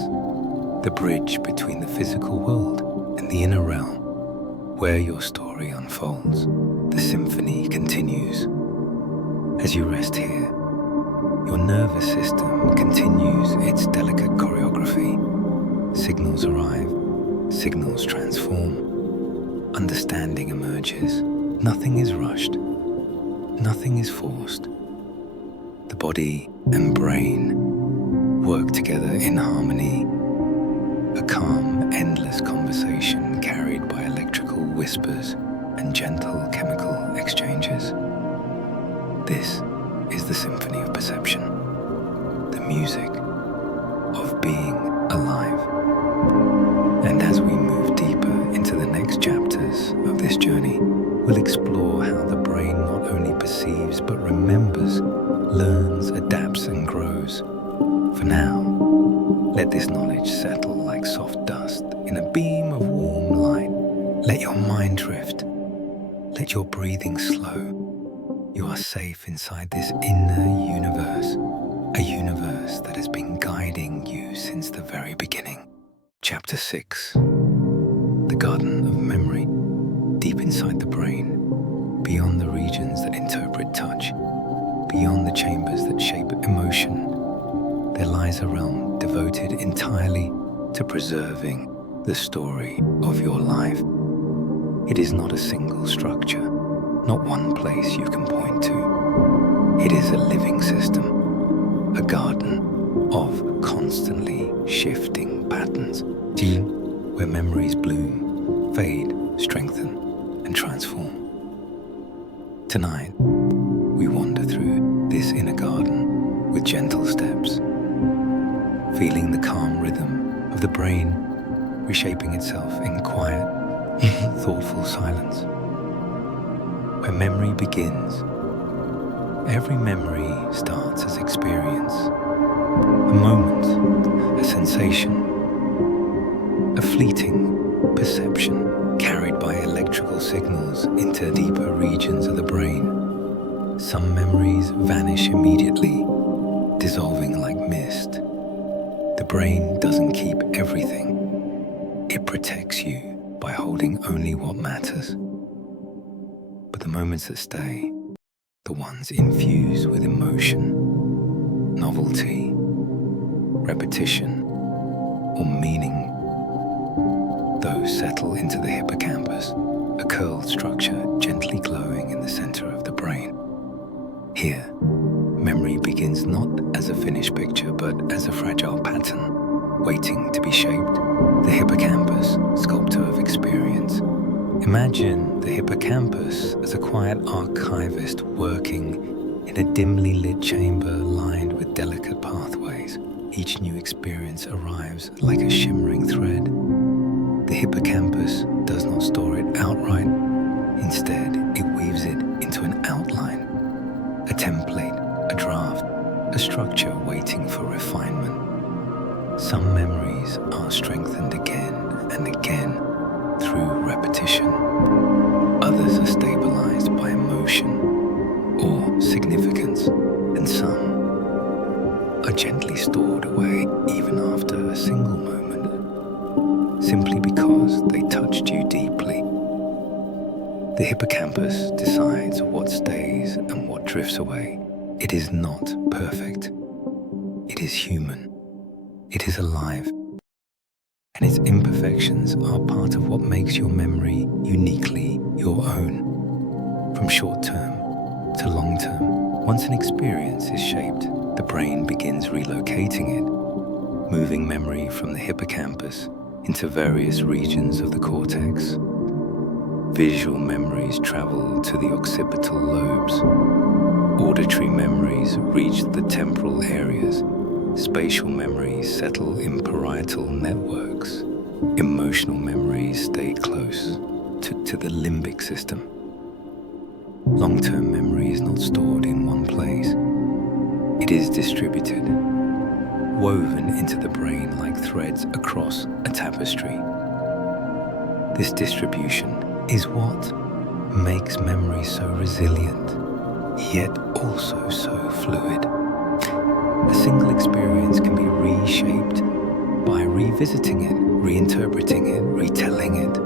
the bridge between the physical world and the inner realm, where your story unfolds. The symphony continues. As you rest here, your nervous system continues its delicate choreography. Signals arrive, signals transform, understanding emerges. Nothing is rushed, nothing is forced. The body and brain work together in harmony, a calm, endless conversation carried by electrical whispers and gentle chemical exchanges. This is the symphony of perception, the music of being alive. And as we move deeper into the next chapters of this journey, we'll explore how the brain not only perceives but remembers, learns, adapts, and grows. For now, let this knowledge settle like soft dust in a beam of warm light. Let your mind drift. Let your breathing slow. You are safe inside this inner universe, a universe that has been guiding you since the very beginning. Chapter 6. The Garden of Memory. Deep inside the brain, beyond the regions that interpret touch, beyond the chambers that shape emotion, there lies a realm devoted entirely to preserving the story of your life. It is not a single structure, not one place you can point to. It is a living system, a garden of constantly shifting patterns, where memories bloom, fade, strengthen, and transform. Tonight, we wander through this inner garden with gentle steps, feeling the calm rhythm of the brain reshaping itself in quiet, thoughtful silence. Where memory begins, every memory starts as experience, a moment, a sensation, a fleeting perception carried by electrical signals into deeper regions of the brain. Some memories vanish immediately, dissolving like mist. The brain doesn't keep everything. It protects you by holding only what matters. But the moments that stay, the ones infused with emotion, novelty, repetition, or meaning, those settle into the hippocampus, a curled structure gently glowing in the center of the brain. Here, memory begins not as a finished picture, but as a fragile pattern, waiting to be shaped. The hippocampus, sculptor of experience. Imagine the hippocampus as a quiet archivist working in a dimly lit chamber lined with delicate pathways. Each new experience arrives like a shimmering thread. The hippocampus does not store it outright. Instead, it weaves it into an outline, a template, a draft, a structure waiting for refinement. Some memories are strengthened again and again through repetition. Others are stabilized by emotion or significance, and some are gently stored away even after a single moment, simply because they touched you deeply. The hippocampus decides what stays and what drifts away. It is not perfect. It is human. It is alive. And its imperfections are part of what makes your memory uniquely your own. From short term to long term, once an experience is shaped, the brain begins relocating it, moving memory from the hippocampus into various regions of the cortex. Visual memories travel to the occipital lobes. Auditory memories reach the temporal areas. Spatial memories settle in parietal networks. Emotional memories stay close to the limbic system. Long-term memory is not stored in one place. It is distributed, woven into the brain like threads across a tapestry. This distribution is what makes memory so resilient, yet also so fluid. A single experience can be reshaped by revisiting it, reinterpreting it, retelling it.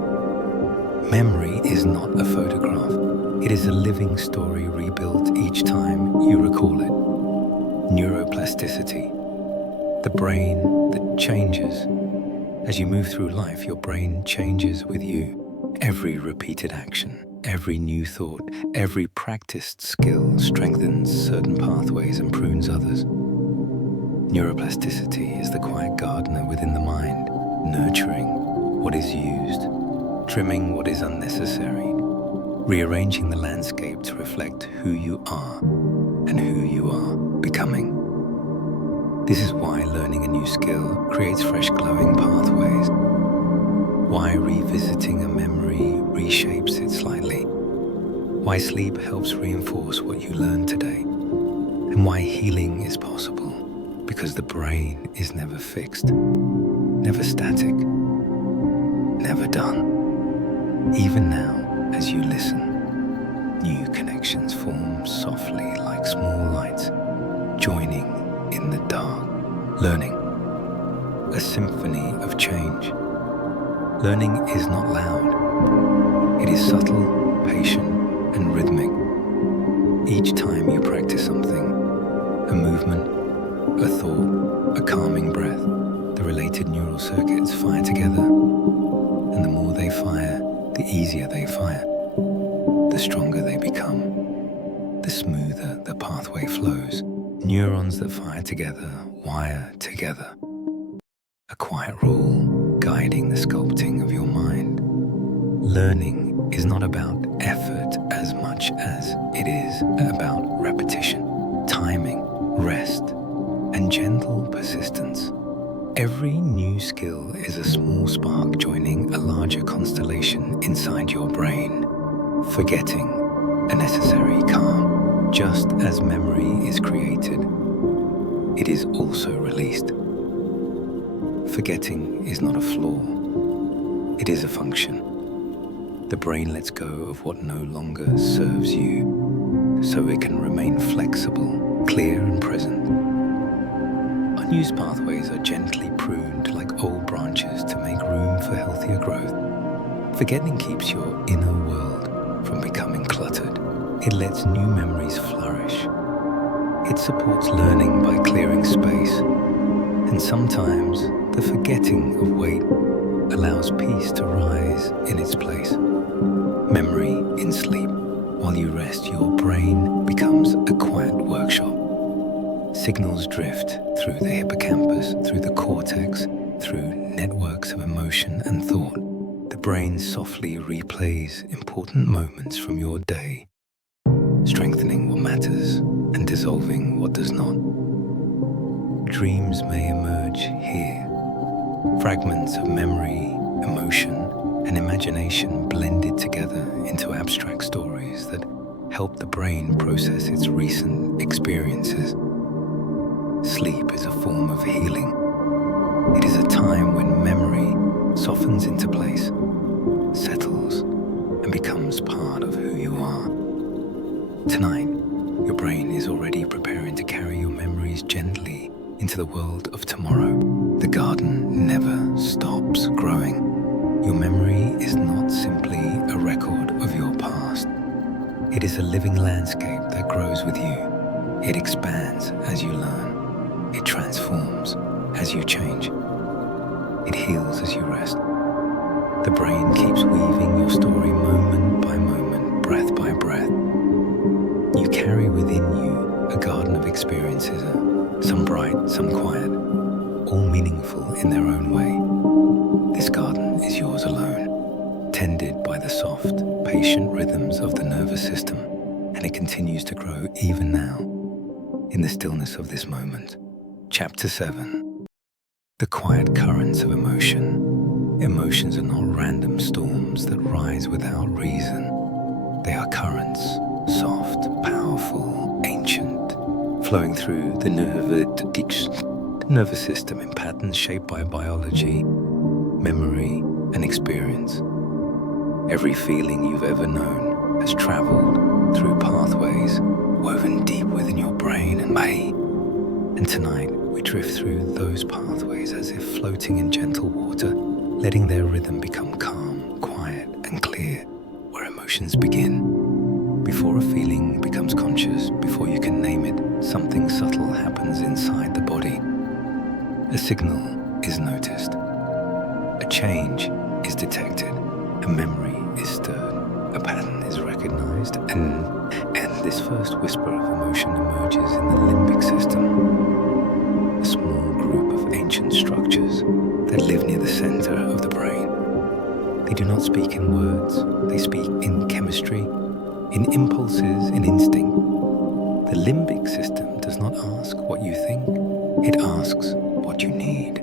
Memory is not a photograph. It is a living story rebuilt each time you recall it. Neuroplasticity, the brain that changes. As you move through life, your brain changes with you. Every repeated action, every new thought, every practiced skill strengthens certain pathways and prunes others. Neuroplasticity is the quiet gardener within the mind, nurturing what is used, trimming what is unnecessary, rearranging the landscape to reflect who you are and who you are becoming. This is why learning a new skill creates fresh glowing pathways, why revisiting a memory reshapes it slightly, why sleep helps reinforce what you learned today, and why healing is possible. Because the brain is never fixed, never static, never done. Even now, as you listen, new connections form softly like small lights, joining in the dark. Learning, a symphony of change. Learning is not loud. It is subtle, patient, and rhythmic. Each time you practice something, a movement, a thought, a calming breath, the related neural circuits fire together. And the more they fire, the easier they fire. The stronger they become, the smoother the pathway flows. Neurons that fire together wire together. A quiet rule guiding the sculpting of your mind. Learning is not about effort as much much as it is about repetition, timing, rest, and gentle persistence. Every new skill is a small spark joining a larger constellation inside your brain, forgetting a necessary calm. Just as memory is created, it is also released. Forgetting is not a flaw, it is a function. The brain lets go of what no longer serves you, so it can remain flexible, clear, and present. Unused pathways are gently pruned like old branches to make room for healthier growth. Forgetting keeps your inner world from becoming cluttered. It lets new memories flourish. It supports learning by clearing space. And sometimes the forgetting of weight allows peace to rise in its place. Memory in sleep. While you rest, your brain becomes a quiet workshop. Signals drift through the hippocampus, through the cortex, through networks of emotion and thought. The brain softly replays important moments from your day, strengthening what matters and dissolving what does not. Dreams may emerge here. Fragments of memory, emotion, and imagination blended together into abstract stories that help the brain process its recent experiences. Sleep is a form of healing. It is a time when memory softens into place, settles, and becomes part of who you are. Tonight, your brain is already preparing to carry your memories gently into the world of tomorrow. The garden never stops growing. Your memory is not simply a record of your past. It is a living landscape that grows with you. It expands as you learn. It transforms as you change. It heals as you rest. The brain keeps weaving your story moment by moment, breath by breath. You carry within you a garden of experiences, some bright, some quiet, all meaningful in their own way. This garden is yours alone, tended by the soft, patient rhythms of the nervous system, and it continues to grow even now, in the stillness of this moment. Chapter 7. The quiet currents of emotion. Emotions are not random storms that rise without reason. They are currents, soft, powerful, ancient, flowing through the nervous system in patterns shaped by biology, memory, and experience. Every feeling you've ever known has traveled through pathways woven deep within your brain and me. And tonight, we drift through those pathways as if floating in gentle water, letting their rhythm become calm, quiet, and clear, where emotions begin. Before a feeling becomes conscious, before you can name it, something subtle happens inside the body. A signal is noticed. A change is detected. A memory is stirred. A pattern is recognized. And this first whisper of emotion emerges in the limbic system, a small group of ancient structures that live near the center of the brain. They do not speak in words. They speak in chemistry, in impulses, in instinct. The limbic system does not ask what you think. It asks what you need.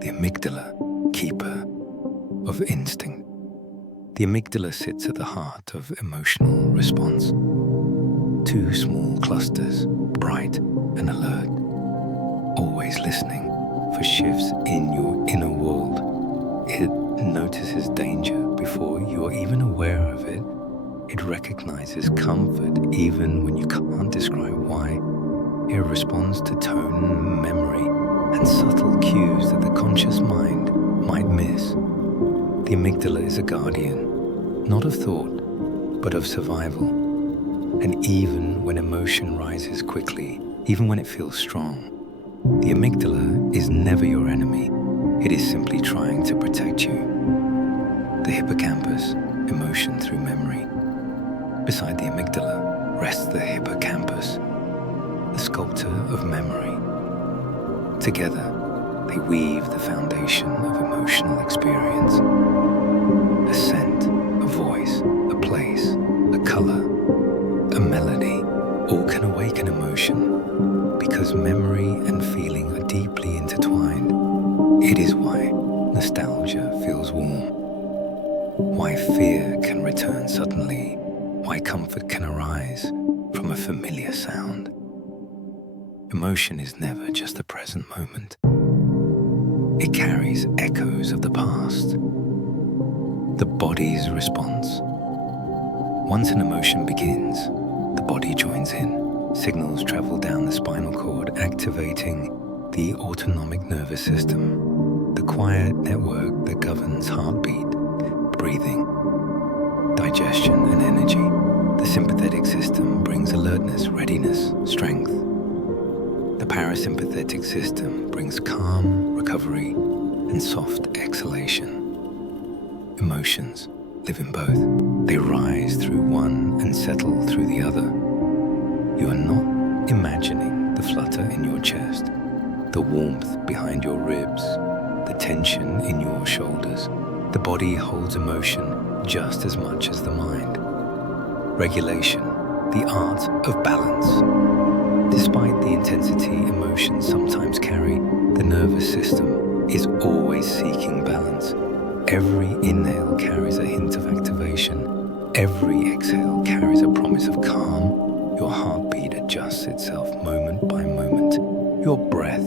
The amygdala, keeper of instinct. The amygdala sits at the heart of emotional response. Two small clusters, bright and alert, always listening for shifts in your inner world. It notices danger before you are even aware of it. It recognizes comfort even when you can't describe why. It responds to tone, memory, and subtle cues that the conscious mind might miss. The amygdala is a guardian, not of thought, but of survival. And even when emotion rises quickly, even when it feels strong, the amygdala is never your enemy. It is simply trying to protect you. The hippocampus, emotion through memory. Beside the amygdala rests the hippocampus, the sculptor of memory. Together, they weave the foundation of emotional experience. A scent, a voice, a place, a color, Why fear can return suddenly, why comfort can arise from a familiar sound. Emotion is never just the present moment. It carries echoes of the past. The body's response. Once an emotion begins, the body joins in. Signals travel down the spinal cord, activating the autonomic nervous system, the quiet network that governs heartbeat, breathing, digestion, and energy. The sympathetic system brings alertness, readiness, strength. The parasympathetic system brings calm, recovery, and soft exhalation. Emotions live in both. They rise through one and settle through the other. You are not imagining the flutter in your chest, the warmth behind your ribs, the tension in your shoulders. The body holds emotion just as much as the mind. Regulation, the art of balance. Despite the intensity emotions sometimes carry, the nervous system is always seeking balance. Every inhale carries a hint of activation. Every exhale carries a promise of calm. Your heartbeat adjusts itself moment by moment. Your breath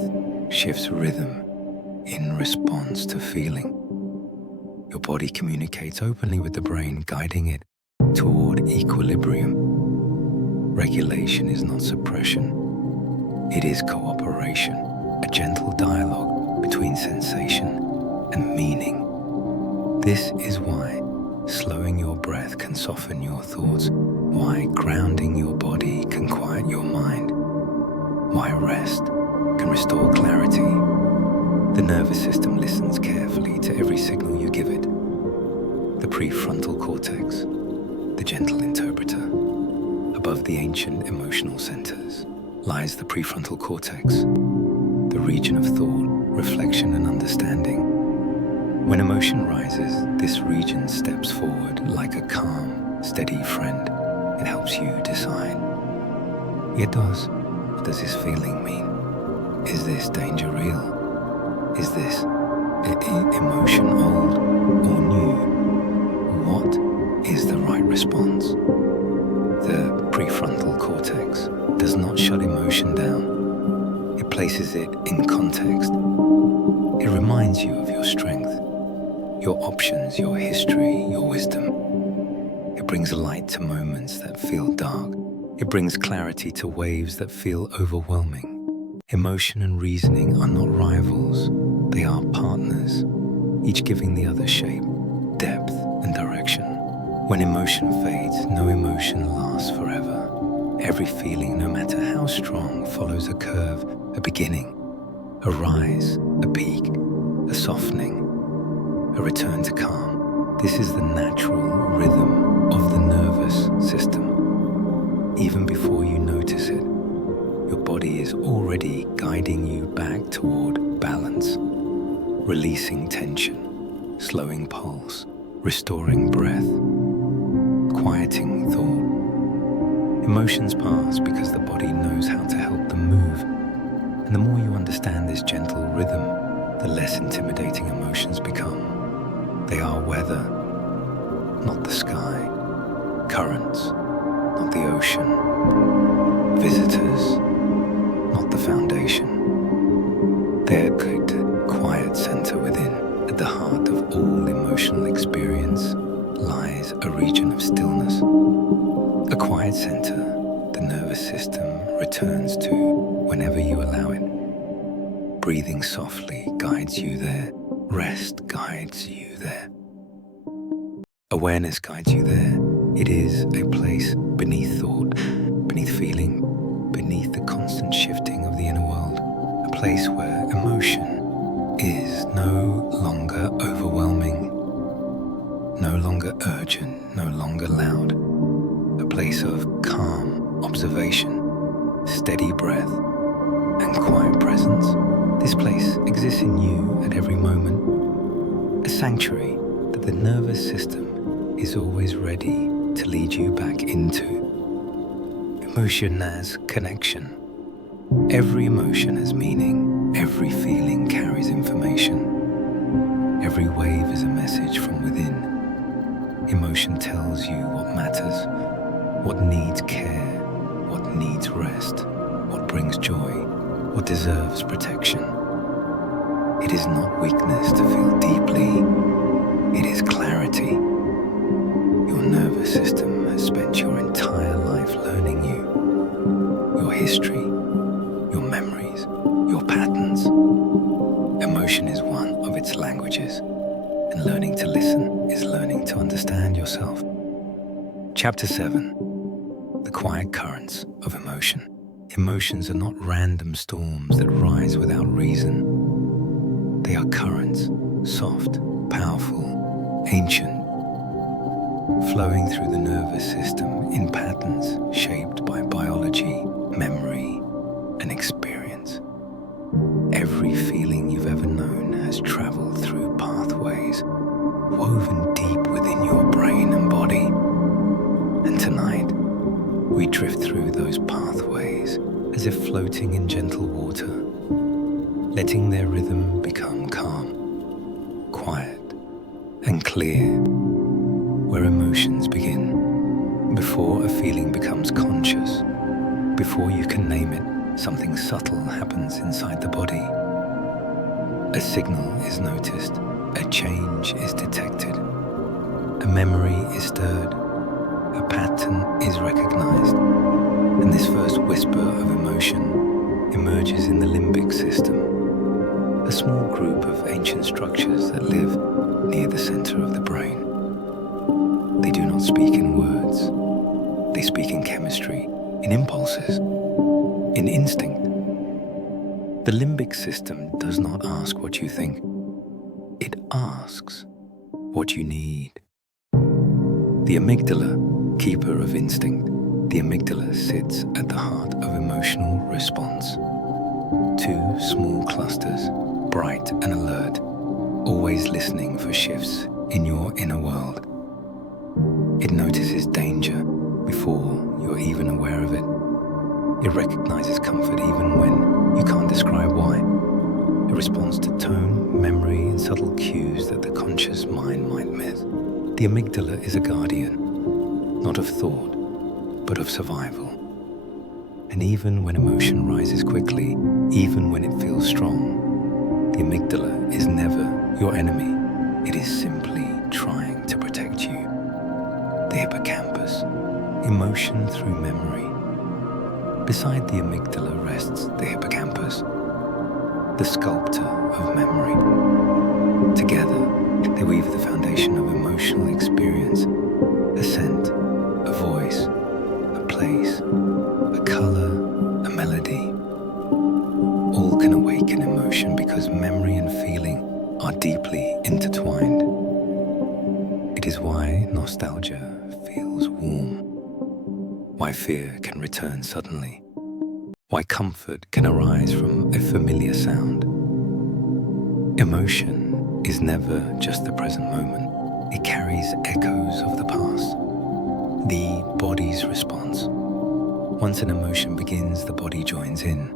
shifts rhythm in response to feeling. Your body communicates openly with the brain, guiding it toward equilibrium. Regulation is not suppression. It is cooperation, a gentle dialogue between sensation and meaning. This is why slowing your breath can soften your thoughts, why grounding your body can quiet your mind, why rest can restore clarity. The nervous system listens carefully to every signal you give it. The prefrontal cortex, the gentle interpreter. Above the ancient emotional centers lies the prefrontal cortex, the region of thought, reflection, and understanding. When emotion rises, this region steps forward like a calm, steady friend. It helps you decide. What does this feeling mean? Is this danger real? Is this emotion old or new? What is the right response? The prefrontal cortex does not shut emotion down. It places it in context. It reminds you of your strength, your options, your history, your wisdom. It brings light to moments that feel dark. It brings clarity to waves that feel overwhelming. Emotion and reasoning are not rivals. They are partners, each giving the other shape, depth, and direction. When emotion fades, no emotion lasts forever. Every feeling, no matter how strong, follows a curve, a beginning, a rise, a peak, a softening, a return to calm. This is the natural rhythm of the nervous system. Even before you notice it, your body is already guiding you back toward balance, releasing tension, slowing pulse, restoring breath, quieting thought. Emotions pass because the body knows how to help them move. And the more you understand this gentle rhythm, the less intimidating emotions become. They are weather, not the sky, currents, not the ocean, visitors, not the foundation. They are the quiet center within. At the heart of all emotional experience lies a region of stillness. A quiet center the nervous system returns to whenever you allow it. Breathing softly guides you there. Rest guides you there. Awareness guides you there. It is a place beneath thought, beneath feeling, beneath the constant shifting of the inner world. A place where emotion is no longer overwhelming, no longer urgent, no longer loud. A place of calm observation, steady breath, and quiet presence. This place exists in you at every moment, a sanctuary that the nervous system is always ready to lead you back into. Emotion as connection. Every emotion has meaning, every feeling carries information. Every wave is a message from within. emotion tells you what matters, what needs care, what needs rest, what brings joy, what deserves protection. It is not weakness to feel deeply, it is clarity. Your nervous system has spent your entire life learning you, your history, your memories, your patterns. Emotion is one of its languages, and learning to listen is learning to understand yourself. Chapter 7. The quiet currents of emotion. Emotions are not random storms that rise without reason. They are currents, soft, powerful, ancient, flowing through the nervous system in patterns shaped by biology, memory, and experience. Every feeling you've ever known has traveled through pathways woven deep within your brain and body. And tonight, we drift through those pathways as if floating in gentle water, letting their rhythm become calm, quiet, and clear. Where emotions begin, before a feeling becomes conscious, before you can name it, something subtle happens inside the body. A signal is noticed, a change is detected, a memory is stirred, a pattern is recognized, and this first whisper of emotion emerges in the limbic system, a small group of ancient structures that live near the center of the brain. They do not speak in words. They speak in chemistry, in impulses, in instinct. The limbic system does not ask what you think. It asks what you need. The amygdala, keeper of instinct. The amygdala sits at the heart of emotional response. Two small clusters, bright and alert, always listening for shifts in your inner world. It notices danger before you're even aware of it. It recognizes comfort even when you can't describe why. It responds to tone, memory, and subtle cues that the conscious mind might miss. The amygdala is a guardian, not of thought, but of survival. And even when emotion rises quickly, even when it feels strong, the amygdala is never your enemy. It is simply trying to protect you. The hippocampus, emotion through memory. Beside the amygdala rests the hippocampus, the sculptor of memory. Together, they weave the foundation of emotional experience, a scent, a voice, a place, a color, a melody. All can awaken emotion because memory and feeling are deeply intertwined. It is why nostalgia feels warm, why fear can return suddenly, why comfort can arise from a familiar sound. Emotion is never just the present moment. It carries echoes of the past, the body's response. Once an emotion begins, the body joins in.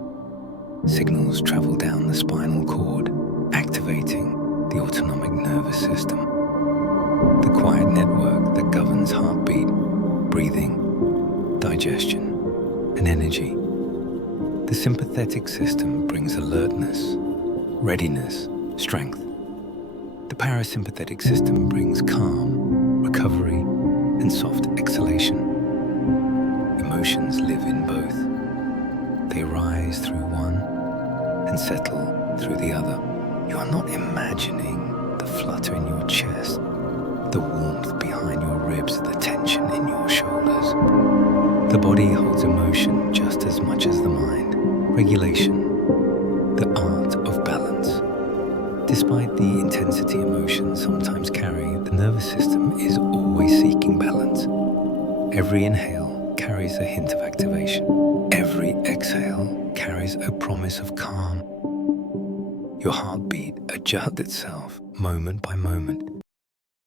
Signals travel down the spinal cord, activating the autonomic nervous system, the quiet network that governs heartbeat, breathing, digestion, and energy. The sympathetic system brings alertness, readiness, strength. The parasympathetic system brings calm, recovery, and soft exhalation. Emotions live in both. They rise through one and settle through the other. You are not imagining the flutter in your chest, the warmth behind your ribs, the tension in your shoulders. The body holds emotion just as much as the mind. Regulation, the art of balance. Despite the intensity emotions sometimes carry, the nervous system is always seeking balance. Every inhale carries a hint of activation. Every exhale carries a promise of calm. Your heartbeat adjusts itself moment by moment.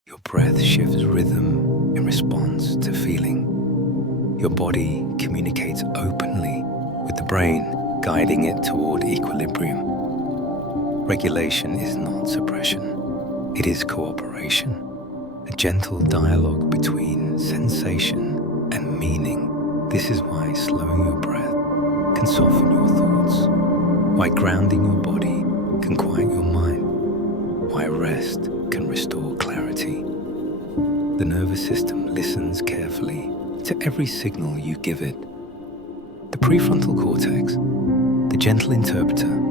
Your breath shifts rhythm in response to feeling. Your body communicates openly with the brain, guiding it toward equilibrium. Regulation is not suppression. It is cooperation. a gentle dialogue between sensation and meaning. This is why slowing your breath can soften your thoughts, why grounding your body can quiet your mind, why rest can restore clarity. The nervous system listens carefully to every signal you give it. The prefrontal cortex, the gentle interpreter.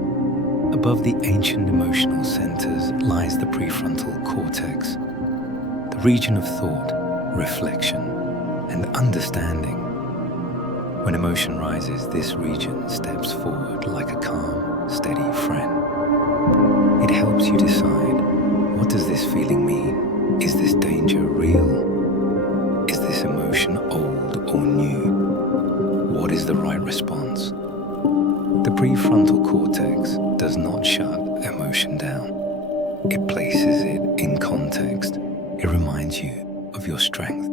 Above the ancient emotional centers lies the prefrontal cortex, the region of thought, reflection, and understanding. When emotion rises, this region steps forward like a calm, steady friend. It helps you decide, what does this feeling mean? Is this danger real? Is this emotion old or new? What is the right response? The prefrontal cortex does not shut emotion down. It places it in context. It reminds you of your strength,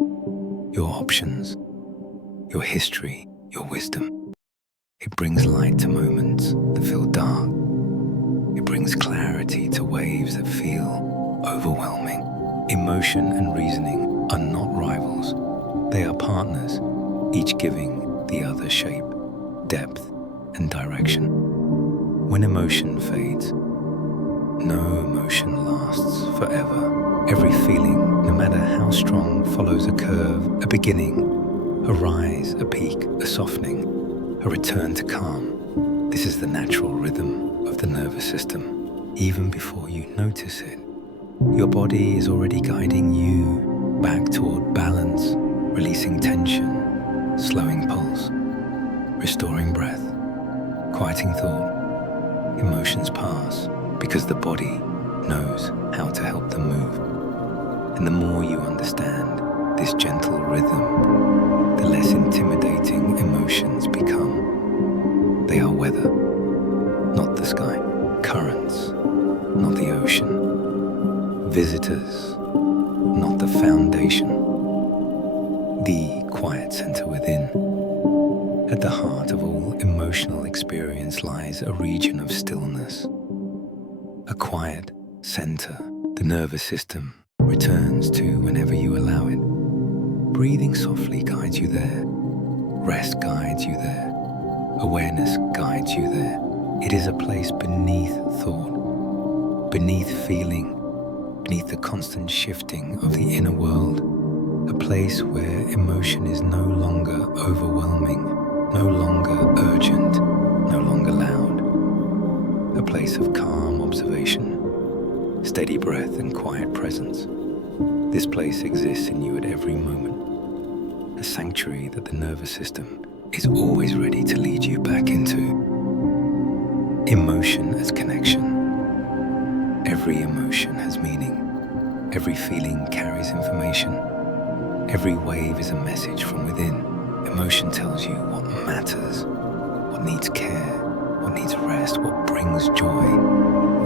your options, your history, your wisdom. It brings light to moments that feel dark. It brings clarity to waves that feel overwhelming. Emotion and reasoning are not rivals. They are partners, each giving the other shape, depth, and direction. When emotion fades, no emotion lasts forever. Every feeling, no matter how strong, follows a curve, a beginning, a rise, a peak, a softening, a return to calm. This is the natural rhythm of the nervous system. Even before you notice it, your body is already guiding you back toward balance, releasing tension, slowing pulse, restoring breath, quieting thought. Emotions pass because the body knows how to help them move. And the more you understand this gentle rhythm, the less intimidating emotions become. They are weather, not the sky, currents, not the ocean, visitors, not the foundation, the quiet center within. At the heart of all emotional experience lies a region of stillness, a quiet center the nervous system returns to whenever you allow it. Breathing softly guides you there. Rest guides you there. Awareness guides you there. It is a place beneath thought, beneath feeling, beneath the constant shifting of the inner world. A place where emotion is no longer overwhelming, no longer urgent, no longer loud. A place of calm observation, steady breath and quiet presence. This place exists in you at every moment. A sanctuary that the nervous system is always ready to lead you back into. Emotion as connection. Every emotion has meaning. Every feeling carries information. Every wave is a message from within. Emotion tells you what matters, what needs care, what needs rest, what brings joy,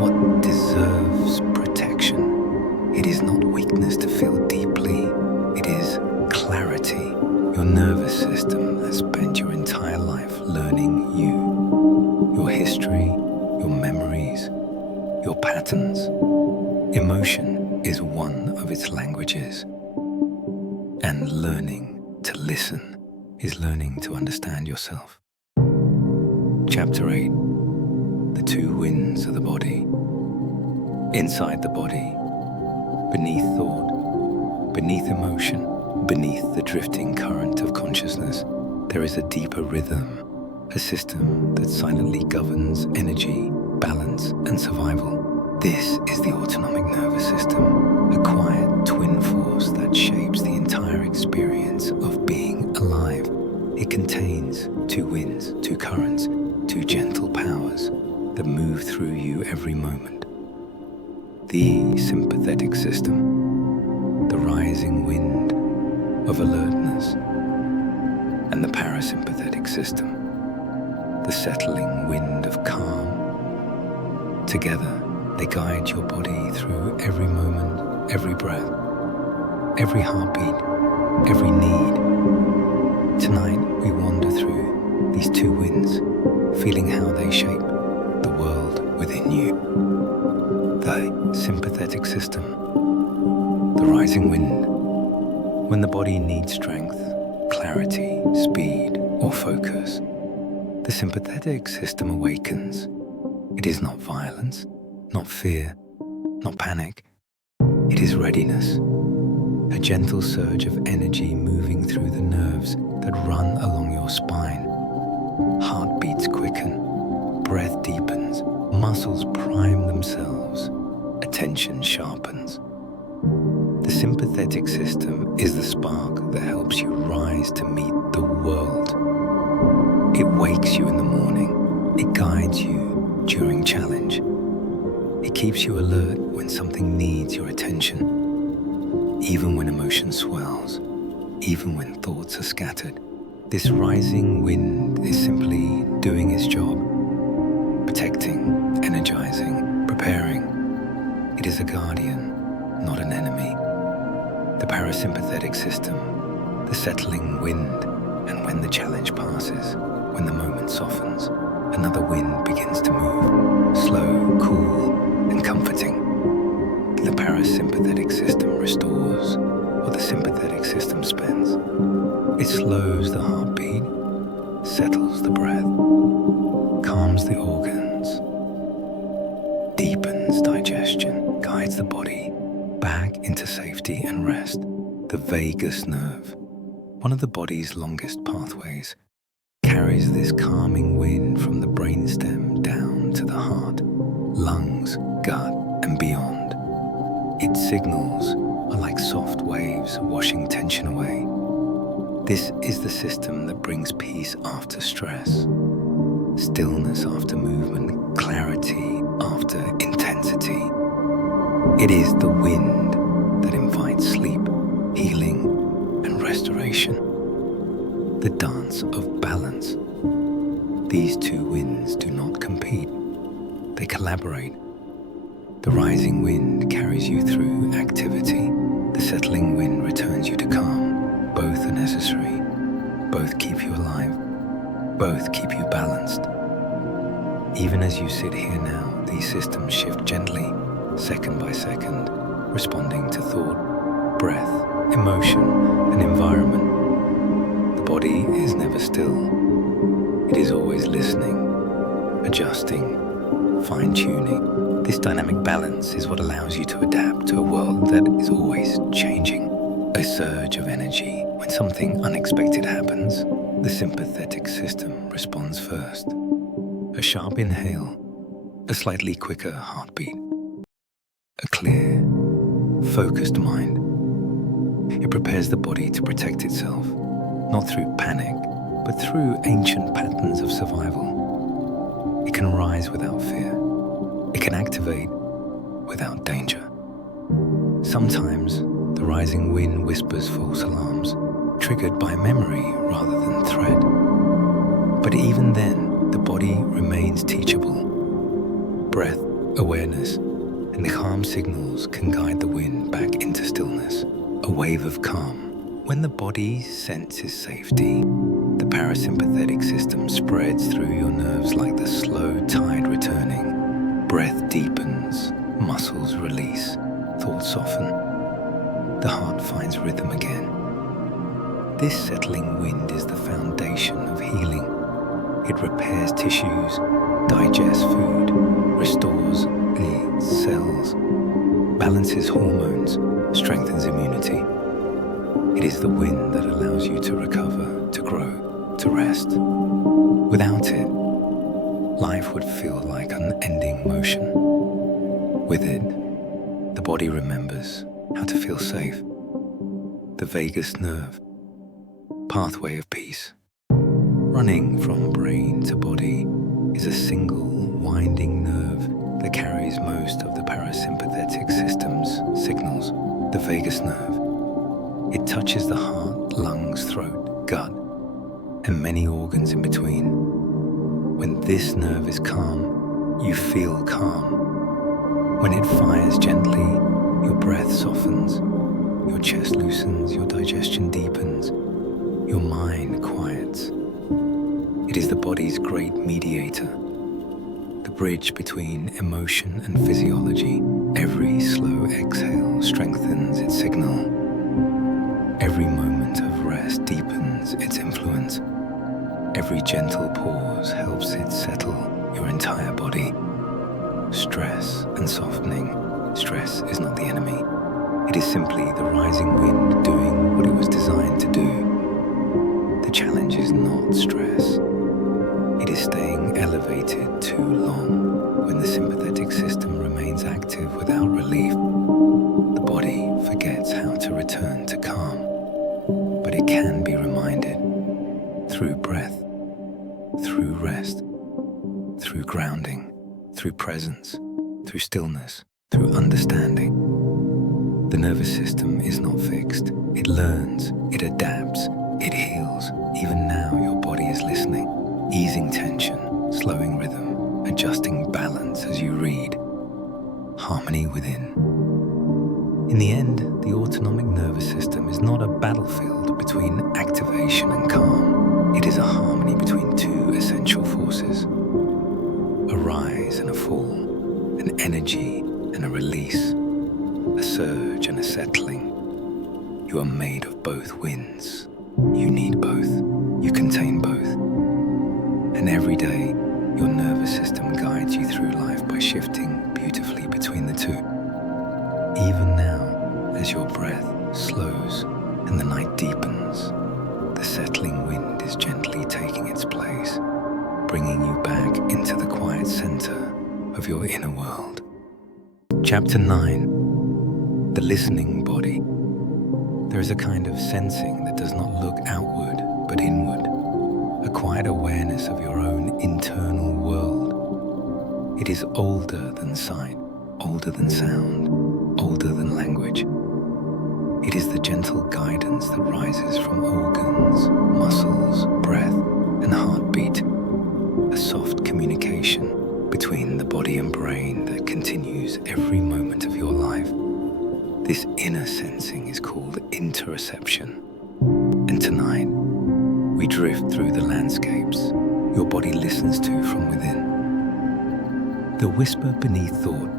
what deserves protection. It is not weakness to feel deeply. It is clarity. Your nervous system has spent your entire life learning you, your history, your memories, your patterns. Emotion is one of its languages. And learning to listen is learning to understand yourself. Chapter 8. The two winds of the body. Inside the body, beneath thought, beneath emotion, beneath the drifting current of consciousness, there is a deeper rhythm, a system that silently governs energy, balance, and survival. This is the autonomic nervous system, a quiet twin force that shapes the entire experience of being alive. It contains two winds, two currents, two gentle powers that move through you every moment. The sympathetic system, the rising wind of alertness, and the parasympathetic system, the settling wind of calm. Together, they guide your body through every moment, every breath, every heartbeat, every need. Tonight, we wander through these two winds, feeling how they shape the world within you. The sympathetic system, The rising wind. When the body needs strength, clarity, speed, or focus, the sympathetic system awakens. It is not violence, not fear, not panic. It is readiness, a gentle surge of energy moving through the nerves that run along your spine. Heartbeats quicken, breath deepens, muscles prime themselves, attention sharpens. The sympathetic system is the spark that helps you rise to meet the world. It wakes you in the morning. It guides you during challenge. It keeps you alert when something needs your attention. Even when emotion swells, even when thoughts are scattered, this rising wind is simply doing its job, protecting, energizing, preparing. It is a guardian, not an enemy. The parasympathetic system, the settling wind, and when the challenge passes, when the moment softens, another wind begins to move, slow, cool, and comforting. The parasympathetic system restores what the sympathetic system spends. It slows the heartbeat, settles the breath, calms the organs, deepens digestion, guides the body back into safety and rest. The vagus nerve, one of the body's longest pathways, carries this calming wind from the brainstem down to the heart, lungs, gut, and beyond. Its signals are like soft waves washing tension away. This is the system that brings peace after stress, stillness after movement, clarity after intensity. It is the wind that invites sleep, healing, and restoration. The dance of balance. These two winds do not compete. They collaborate. The rising wind carries you through activity. The settling wind returns you to calm. Both are necessary. Both keep you alive. Both keep you balanced. Even as you sit here now, these systems shift gently, second by second, responding to thought, breath, emotion, and environment. The body is never still. It is always listening, adjusting, fine-tuning. This dynamic balance is what allows you to adapt to a world that is always changing. A surge of energy. When something unexpected happens, the sympathetic system responds first. A sharp inhale, a slightly quicker heartbeat, a clear, focused mind. It prepares the body to protect itself, not through panic, but through ancient patterns of survival. It can rise without fear. It can activate without danger. Sometimes, the rising wind whispers false alarms, triggered by memory rather than threat. But even then, the body remains teachable. Breath, awareness, and the calm signals can guide the wind back into stillness, a wave of calm. When the body senses safety, the parasympathetic system spreads through your nerves like the slow tide returning. Breath deepens, muscles release, thoughts soften. The heart finds rhythm again. This settling wind is the foundation of healing. It repairs tissues, digests food, restores the cells, balances hormones, strengthens immunity. It is the wind that allows you to recover, to grow, to rest. Without it, life would feel like unending motion. With it, the body remembers how to feel safe. The vagus nerve, pathway of peace. Running from brain to body is a single winding nerve that carries most of the parasympathetic system's signals. The vagus nerve. It touches the heart, lungs, throat, gut, and many organs in between. When this nerve is calm, you feel calm. When it fires gently, your breath softens, your chest loosens, your digestion deepens, your mind quiets. It is the body's great mediator, the bridge between emotion and physiology, Every slow exhale strengthens its signal. Every moment of rest deepens its influence. Every gentle pause helps it settle your entire body. Stress and softening. Stress is not the enemy. It is simply the rising wind doing what it was designed to do. The challenge is not stress. It is staying elevated too long when the sympathetic system remains active without relief. The body forgets how to return to calm, but it can be reminded through breath, through rest, through grounding, through presence, through stillness, through understanding. The nervous system is not fixed. It learns, it adapts, it heals. Even now your body is listening, easing tension, slowing rhythm, adjusting balance as you read. Harmony within. In the end, the autonomic nervous system is not a battlefield between activation and calm. It is a harmony between two essential forces. A rise and a fall, an energy and a release, a surge and a settling. You are made of both winds. You need both. You contain both. And every day, your nervous system guides you through life by shifting beautifully between the two. Even now, as your breath slows and the night deepens, the settling wind is gently taking its place, bringing you back into the quiet center of your inner world. Chapter 9. The Listening Body. There is a kind of sensing that does not look outward but inward, a quiet awareness of your own internal world. It is older than sight, older than sound, older than language. It is the gentle guidance that rises from organs, muscles, breath, and heartbeat, a soft communication between the body and brain that continues every moment of your life. This inner sensing is called interoception. And tonight, we drift through the landscapes your body listens to from within. The whisper beneath thought,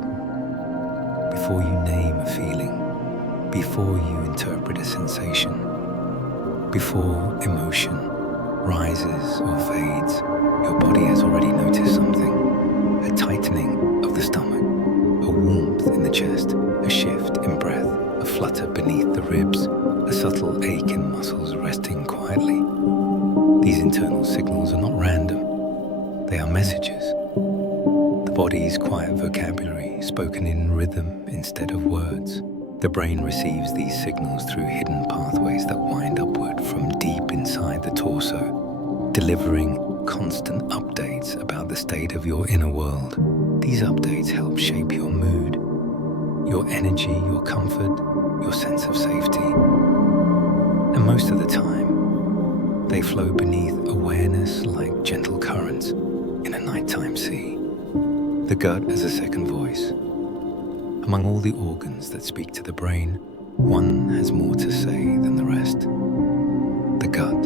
before you name a feeling, before you interpret a sensation, before emotion rises or fades, your body has already noticed something. A tightening of the stomach, a warmth in the chest, a shift in breath, a flutter beneath the ribs, a subtle ache in muscles resting quietly. These internal signals are not random. They are messages. The body's quiet vocabulary, spoken in rhythm instead of words. The brain receives these signals through hidden pathways that wind upward from deep inside the torso, delivering constant updates about the state of your inner world. These updates help shape your mood, your energy, your comfort, your sense of safety. And most of the time, they flow beneath awareness like gentle currents in a nighttime sea. The gut as a second voice. Among all the organs that speak to the brain, one has more to say than the rest. The gut,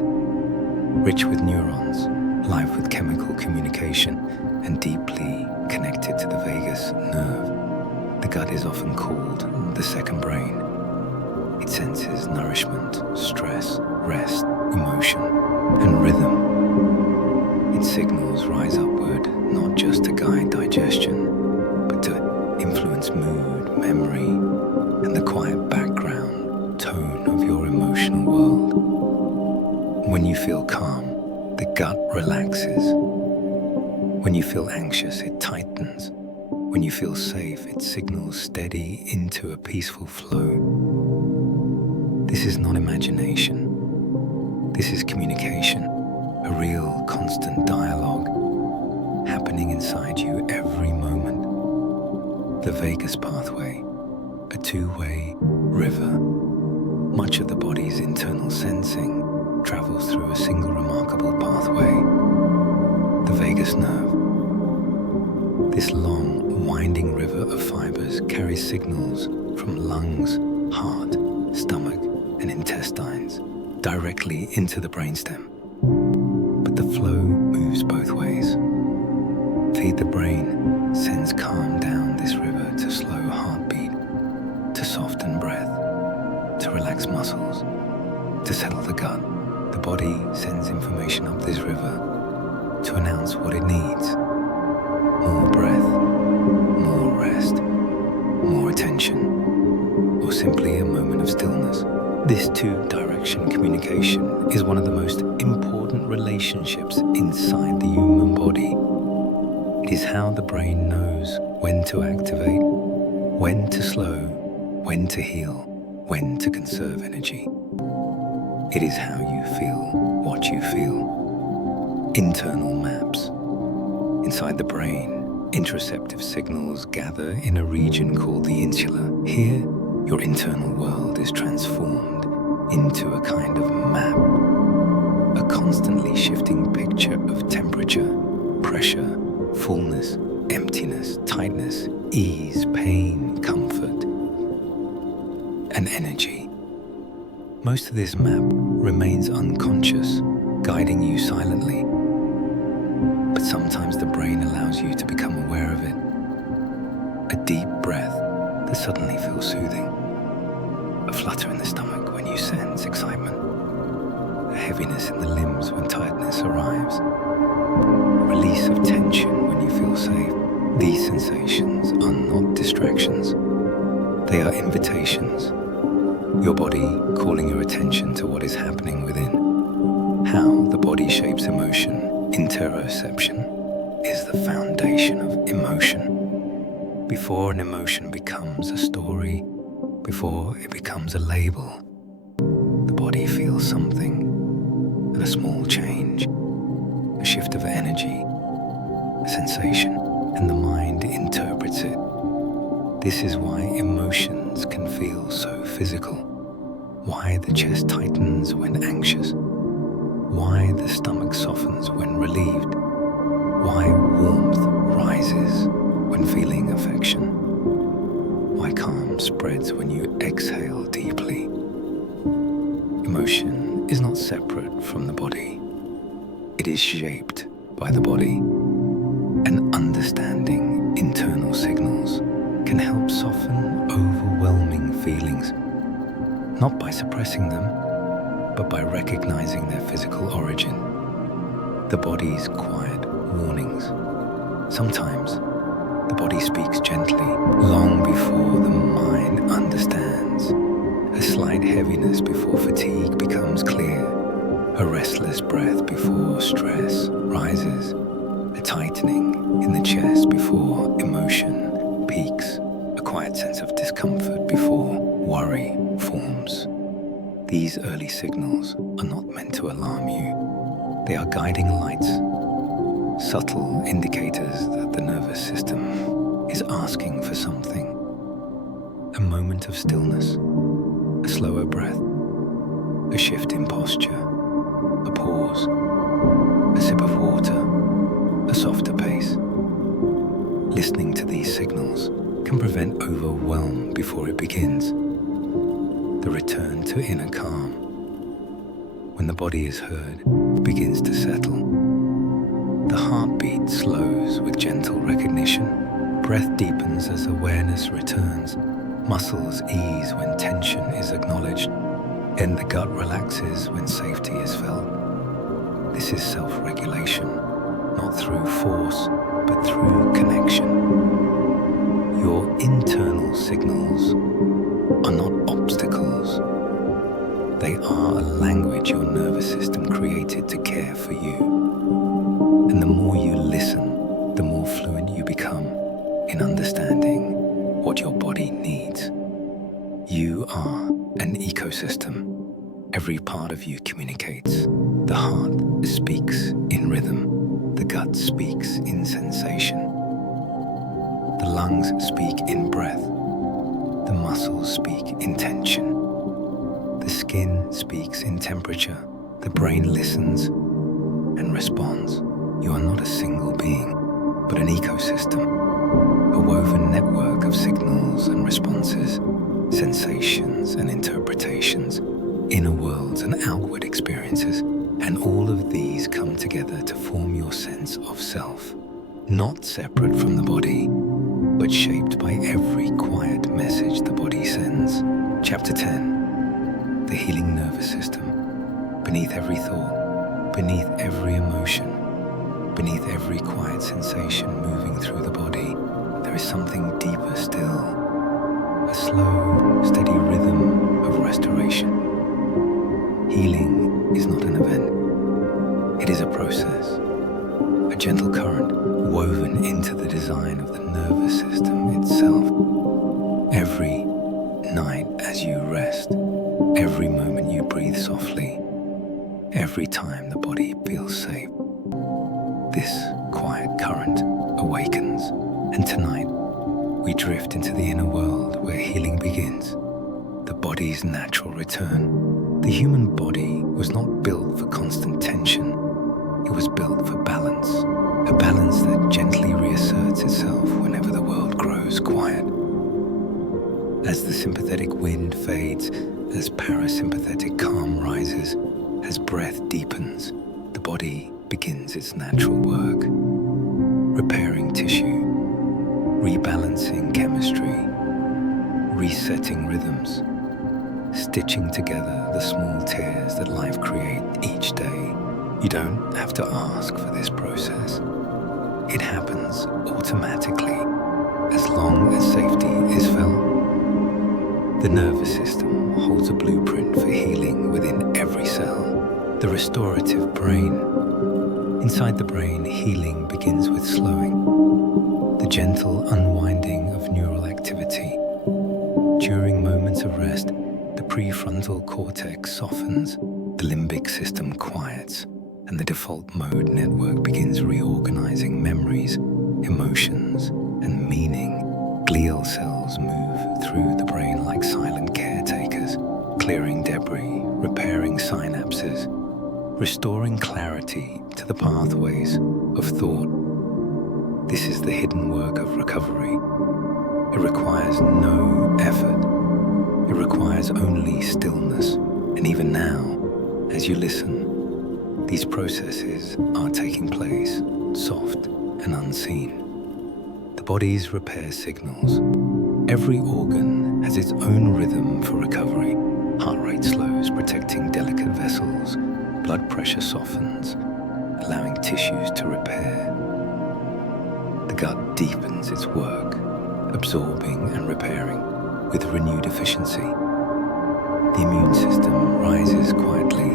rich with neurons, alive with chemical communication, and deeply connected to the vagus nerve. The gut is often called the second brain. It senses nourishment, stress, rest, emotion, and rhythm. Its signals rise upward not just to guide digestion, but to influence mood, memory, and the quiet background tone of your emotional world. When you feel calm, the gut relaxes. When you feel anxious, it tightens. When you feel safe, it signals steady into a peaceful flow. This is not imagination. This is communication, a real constant dialogue happening inside you every moment. The vagus pathway, a two-way river. Much of the body's internal sensing travels through a single remarkable pathway, the vagus nerve. This long, winding river of fibers carries signals from lungs, heart, stomach, and intestines directly into the brainstem. But the flow moves both ways. Feed the brain sends calm down this river to slow heartbeat soften breath, to relax muscles, to settle the gut. The body sends information up this river to announce what it needs. More breath, more rest, more attention, or simply a moment of stillness. This two-direction communication is one of the most important relationships inside the human body. It is how the brain knows when to activate, when to slow, when to heal, when to conserve energy. It is how you feel what you feel. Internal maps. Inside the brain, interoceptive signals gather in a region called the insula. Here, your internal world is transformed into a kind of map, a constantly shifting picture of temperature, pressure, fullness, emptiness, tightness, ease, pain, comfort, and energy. Most of this map remains unconscious, guiding you silently. But sometimes the brain allows you to become aware of it. A deep breath that suddenly feels soothing. A flutter in the stomach when you sense excitement. A heaviness in the limbs when tiredness arrives. A release of tension when you feel safe. These sensations are not distractions. They are invitations. Your body calling your attention to what is happening within. How the body shapes emotion. Interoception is the foundation of emotion. Before an emotion becomes a story, before it becomes a label, the body feels something, and a small change, a shift of energy, a sensation, and the mind interprets it. This is why emotions can feel so physical, why the chest tightens when anxious, why the stomach softens when relieved, why warmth rises when feeling affection, why calm spreads when you exhale deeply. Emotion is not separate from the body. It is shaped by the body, and understanding internal signals can help soften overwhelming feelings, not by suppressing them, but by recognizing their physical origin. The body's quiet warnings. Sometimes the body speaks gently, long before the mind understands. A slight heaviness before fatigue becomes clear. A restless breath before stress rises. A tightening in the chest before emotion peaks. A quiet sense of discomfort before worry forms. These early signals are not meant to alarm you. They are guiding lights, subtle indicators that the nervous system is asking for something. A moment of stillness, a slower breath, a shift in posture, a pause, a sip of water, a softer pace. Listening to these signals can prevent overwhelm before it begins. The return to inner calm. When the body is heard, it begins to settle. The heartbeat slows with gentle recognition. Breath deepens as awareness returns. Muscles ease when tension is acknowledged. And the gut relaxes when safety is felt. This is self-regulation, not through force, but through connection. Your internal signals are not obstacles. They are a language your nervous system created to care for you. And the more you listen, the more fluent you become in understanding what your body needs. You are an ecosystem. Every part of you communicates. The heart speaks in rhythm. The gut speaks in sensation. The lungs speak in breath. The muscles speak in tension. The skin speaks in temperature. The brain listens and responds. You are not a single being, but an ecosystem, a woven network of signals and responses, sensations and interpretations, inner worlds and outward experiences. And all of these come together to form your sense of self, not separate from the body, but shaped by every quiet message the body sends. Chapter 10. The healing nervous system. Beneath every thought, beneath every emotion, beneath every quiet sensation moving through the body, there is something deeper still, a slow, steady rhythm of restoration. Healing is not an event. It is a process, a gentle current woven into the design of the nervous system itself. Every night as you rest, every moment you breathe softly, every time the body feels safe, this quiet current awakens, and tonight we drift into the inner world where healing begins, the body's natural return. The human body was not built for constant tension. It was built for balance, a balance that gently reasserts itself whenever the world grows quiet. As the sympathetic wind fades, as parasympathetic calm rises, as breath deepens, the body begins its natural work, repairing tissue, rebalancing chemistry, resetting rhythms, stitching together the small tears that life creates each day. You don't have to ask for this process. It happens automatically as long as safety is felt. The nervous system holds a blueprint for healing within every cell, the restorative brain. Inside the brain, healing begins with slowing, the gentle unwinding of neural activity. During moments of rest, the prefrontal cortex softens, the limbic system quiets, and the default mode network begins reorganizing memories, emotions, and meaning. Glial cells move through the brain like silent caretakers, clearing debris, repairing synapses, restoring clarity to the pathways of thought. This is the hidden work of recovery. It requires no effort. It requires only stillness. And even now, as you listen, these processes are taking place, soft and unseen. The body's repair signals. Every organ has its own rhythm for recovery. Heart rate slows, protecting delicate vessels. Blood pressure softens, allowing tissues to repair. The gut deepens its work, absorbing and repairing with renewed efficiency. The immune system rises quietly,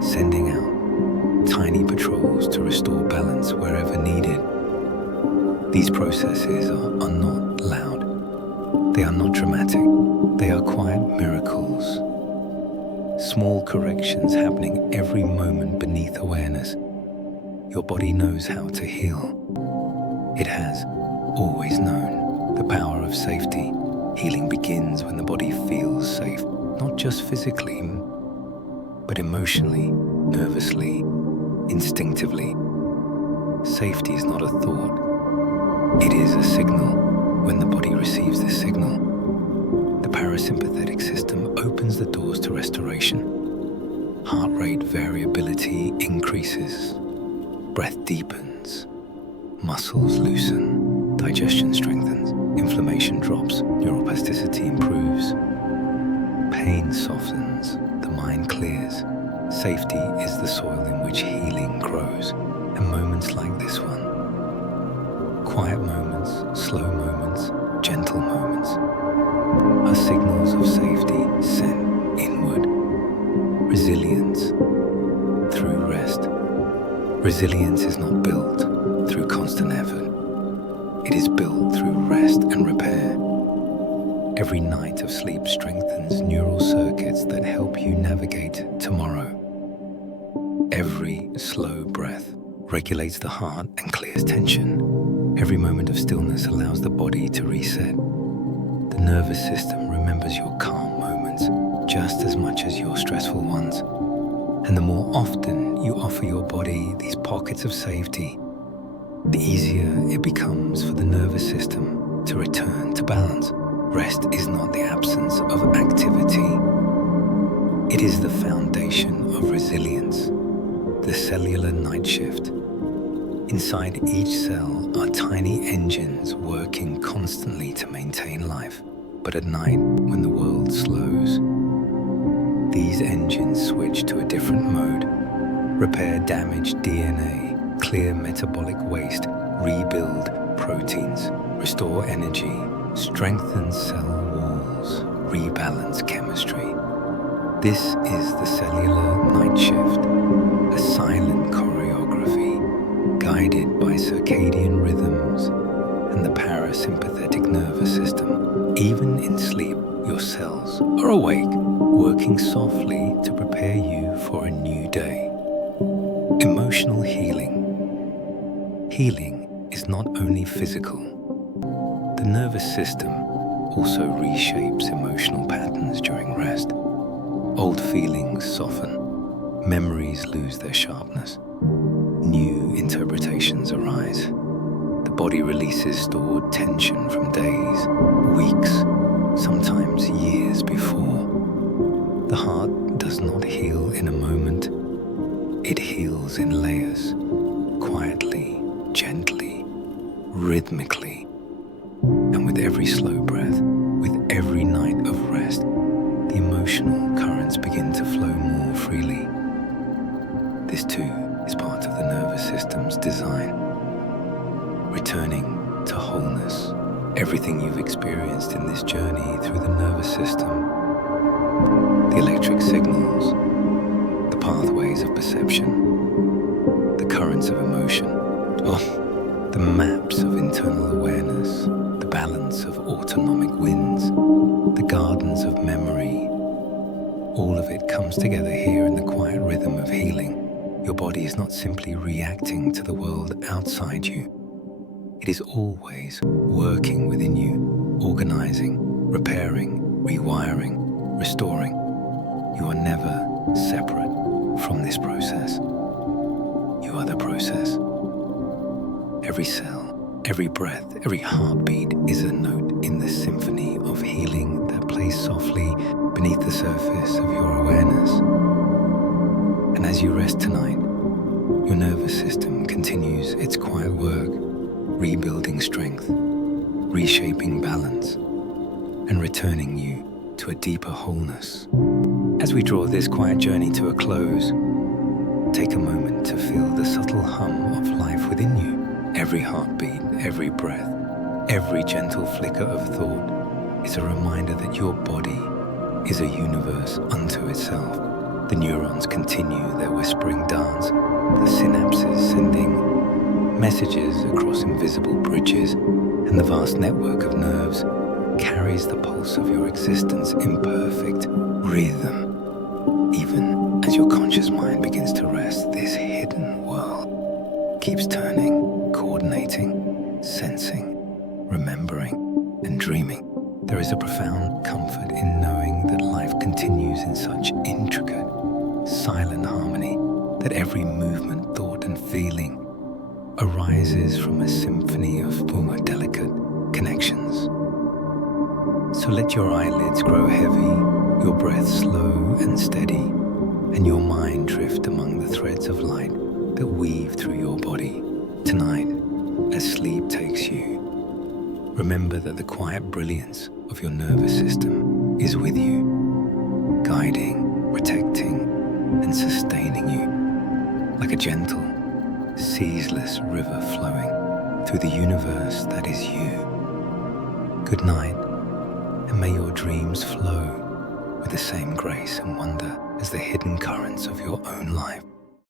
sending out tiny patrols to restore balance wherever needed. These processes are not loud. They are not dramatic. They are quiet miracles. Small corrections happening every moment beneath awareness. Your body knows how to heal. It has always known the power of safety. Healing begins when the body feels safe, not just physically, but emotionally, nervously, instinctively. Safety is not a thought. It is a signal. When the body receives this signal, the parasympathetic system opens the doors to restoration. Heart rate variability increases. Breath deepens. Muscles loosen. Digestion strengthens. Inflammation drops. Neuroplasticity improves. Pain softens. The mind clears. Safety is the soil in which healing grows. And moments like this one, quiet moments, slow moments, gentle moments, are signals of safety sent inward. Resilience through rest. Resilience is not built through constant effort. It is built through rest and repair. Every night of sleep strengthens neural circuits that help you navigate tomorrow. Every slow breath regulates the heart and clears tension. Every moment of stillness allows the body to reset. The nervous system remembers your calm moments just as much as your stressful ones. And the more often you offer your body these pockets of safety, the easier it becomes for the nervous system to return to balance. Rest is not the absence of activity. It is the foundation of resilience, the cellular night shift. Inside each cell are tiny engines working constantly to maintain life. But at night, when the world slows, these engines switch to a different mode. Repair damaged DNA, clear metabolic waste, rebuild proteins, restore energy, strengthen cell walls, rebalance chemistry. This is the cellular night shift, a silent choreography guided by circadian rhythms and the parasympathetic nervous system. Even in sleep, your cells are awake, working softly to prepare you for a new day. Emotional healing. Healing is not only physical. The nervous system also reshapes emotional patterns during rest. Old feelings soften, memories lose their sharpness, new interpretations arise. The body releases stored tension from days, weeks, sometimes years before. The heart does not heal in a moment. It heals in layers, quietly, gently, rhythmically. And with every slow breath, with every night of rest, the emotional currents begin to flow more freely. This too is part of the nervous system's design. Returning to wholeness, everything you've experienced in this journey through the nervous system, the electric signals, the pathways of perception, the currents of emotion, the maps of internal awareness, the balance of autonomic winds, the gardens of memory. All of it comes together here in the quiet rhythm of healing. Your body is not simply reacting to the world outside you. It is always working within you, organizing, repairing, rewiring, restoring. You are never separate from this process. You are the process. Every cell, every breath, every heartbeat is a note in the symphony of healing that plays softly beneath the surface of your awareness. And as you rest tonight, your nervous system continues its quiet work, rebuilding strength, reshaping balance, and returning you to a deeper wholeness. As we draw this quiet journey to a close, take a moment to feel the subtle hum of life within you. Every heartbeat, every breath, every gentle flicker of thought is a reminder that your body is a universe unto itself. The neurons continue their whispering dance, the synapses sending messages across invisible bridges, and the vast network of nerves carries the pulse of your existence in perfect rhythm. Even as your conscious mind begins to rest, this hidden world keeps turning, coordinating, sensing, remembering, and dreaming. There is a profound comfort in knowing that life continues in such intricate, silent harmony that every movement, thought, and feeling arises from a symphony of more delicate connections. So let your eyelids grow heavy, your breath slow and steady, and your mind drift among the threads of light that weave through your body. Tonight, as sleep takes you, remember that the quiet brilliance of your nervous system is with you, guiding, protecting, and sustaining you like a gentle, ceaseless river flowing through the universe that is you. Good night, and may your dreams flow with the same grace and wonder as the hidden currents of your own life.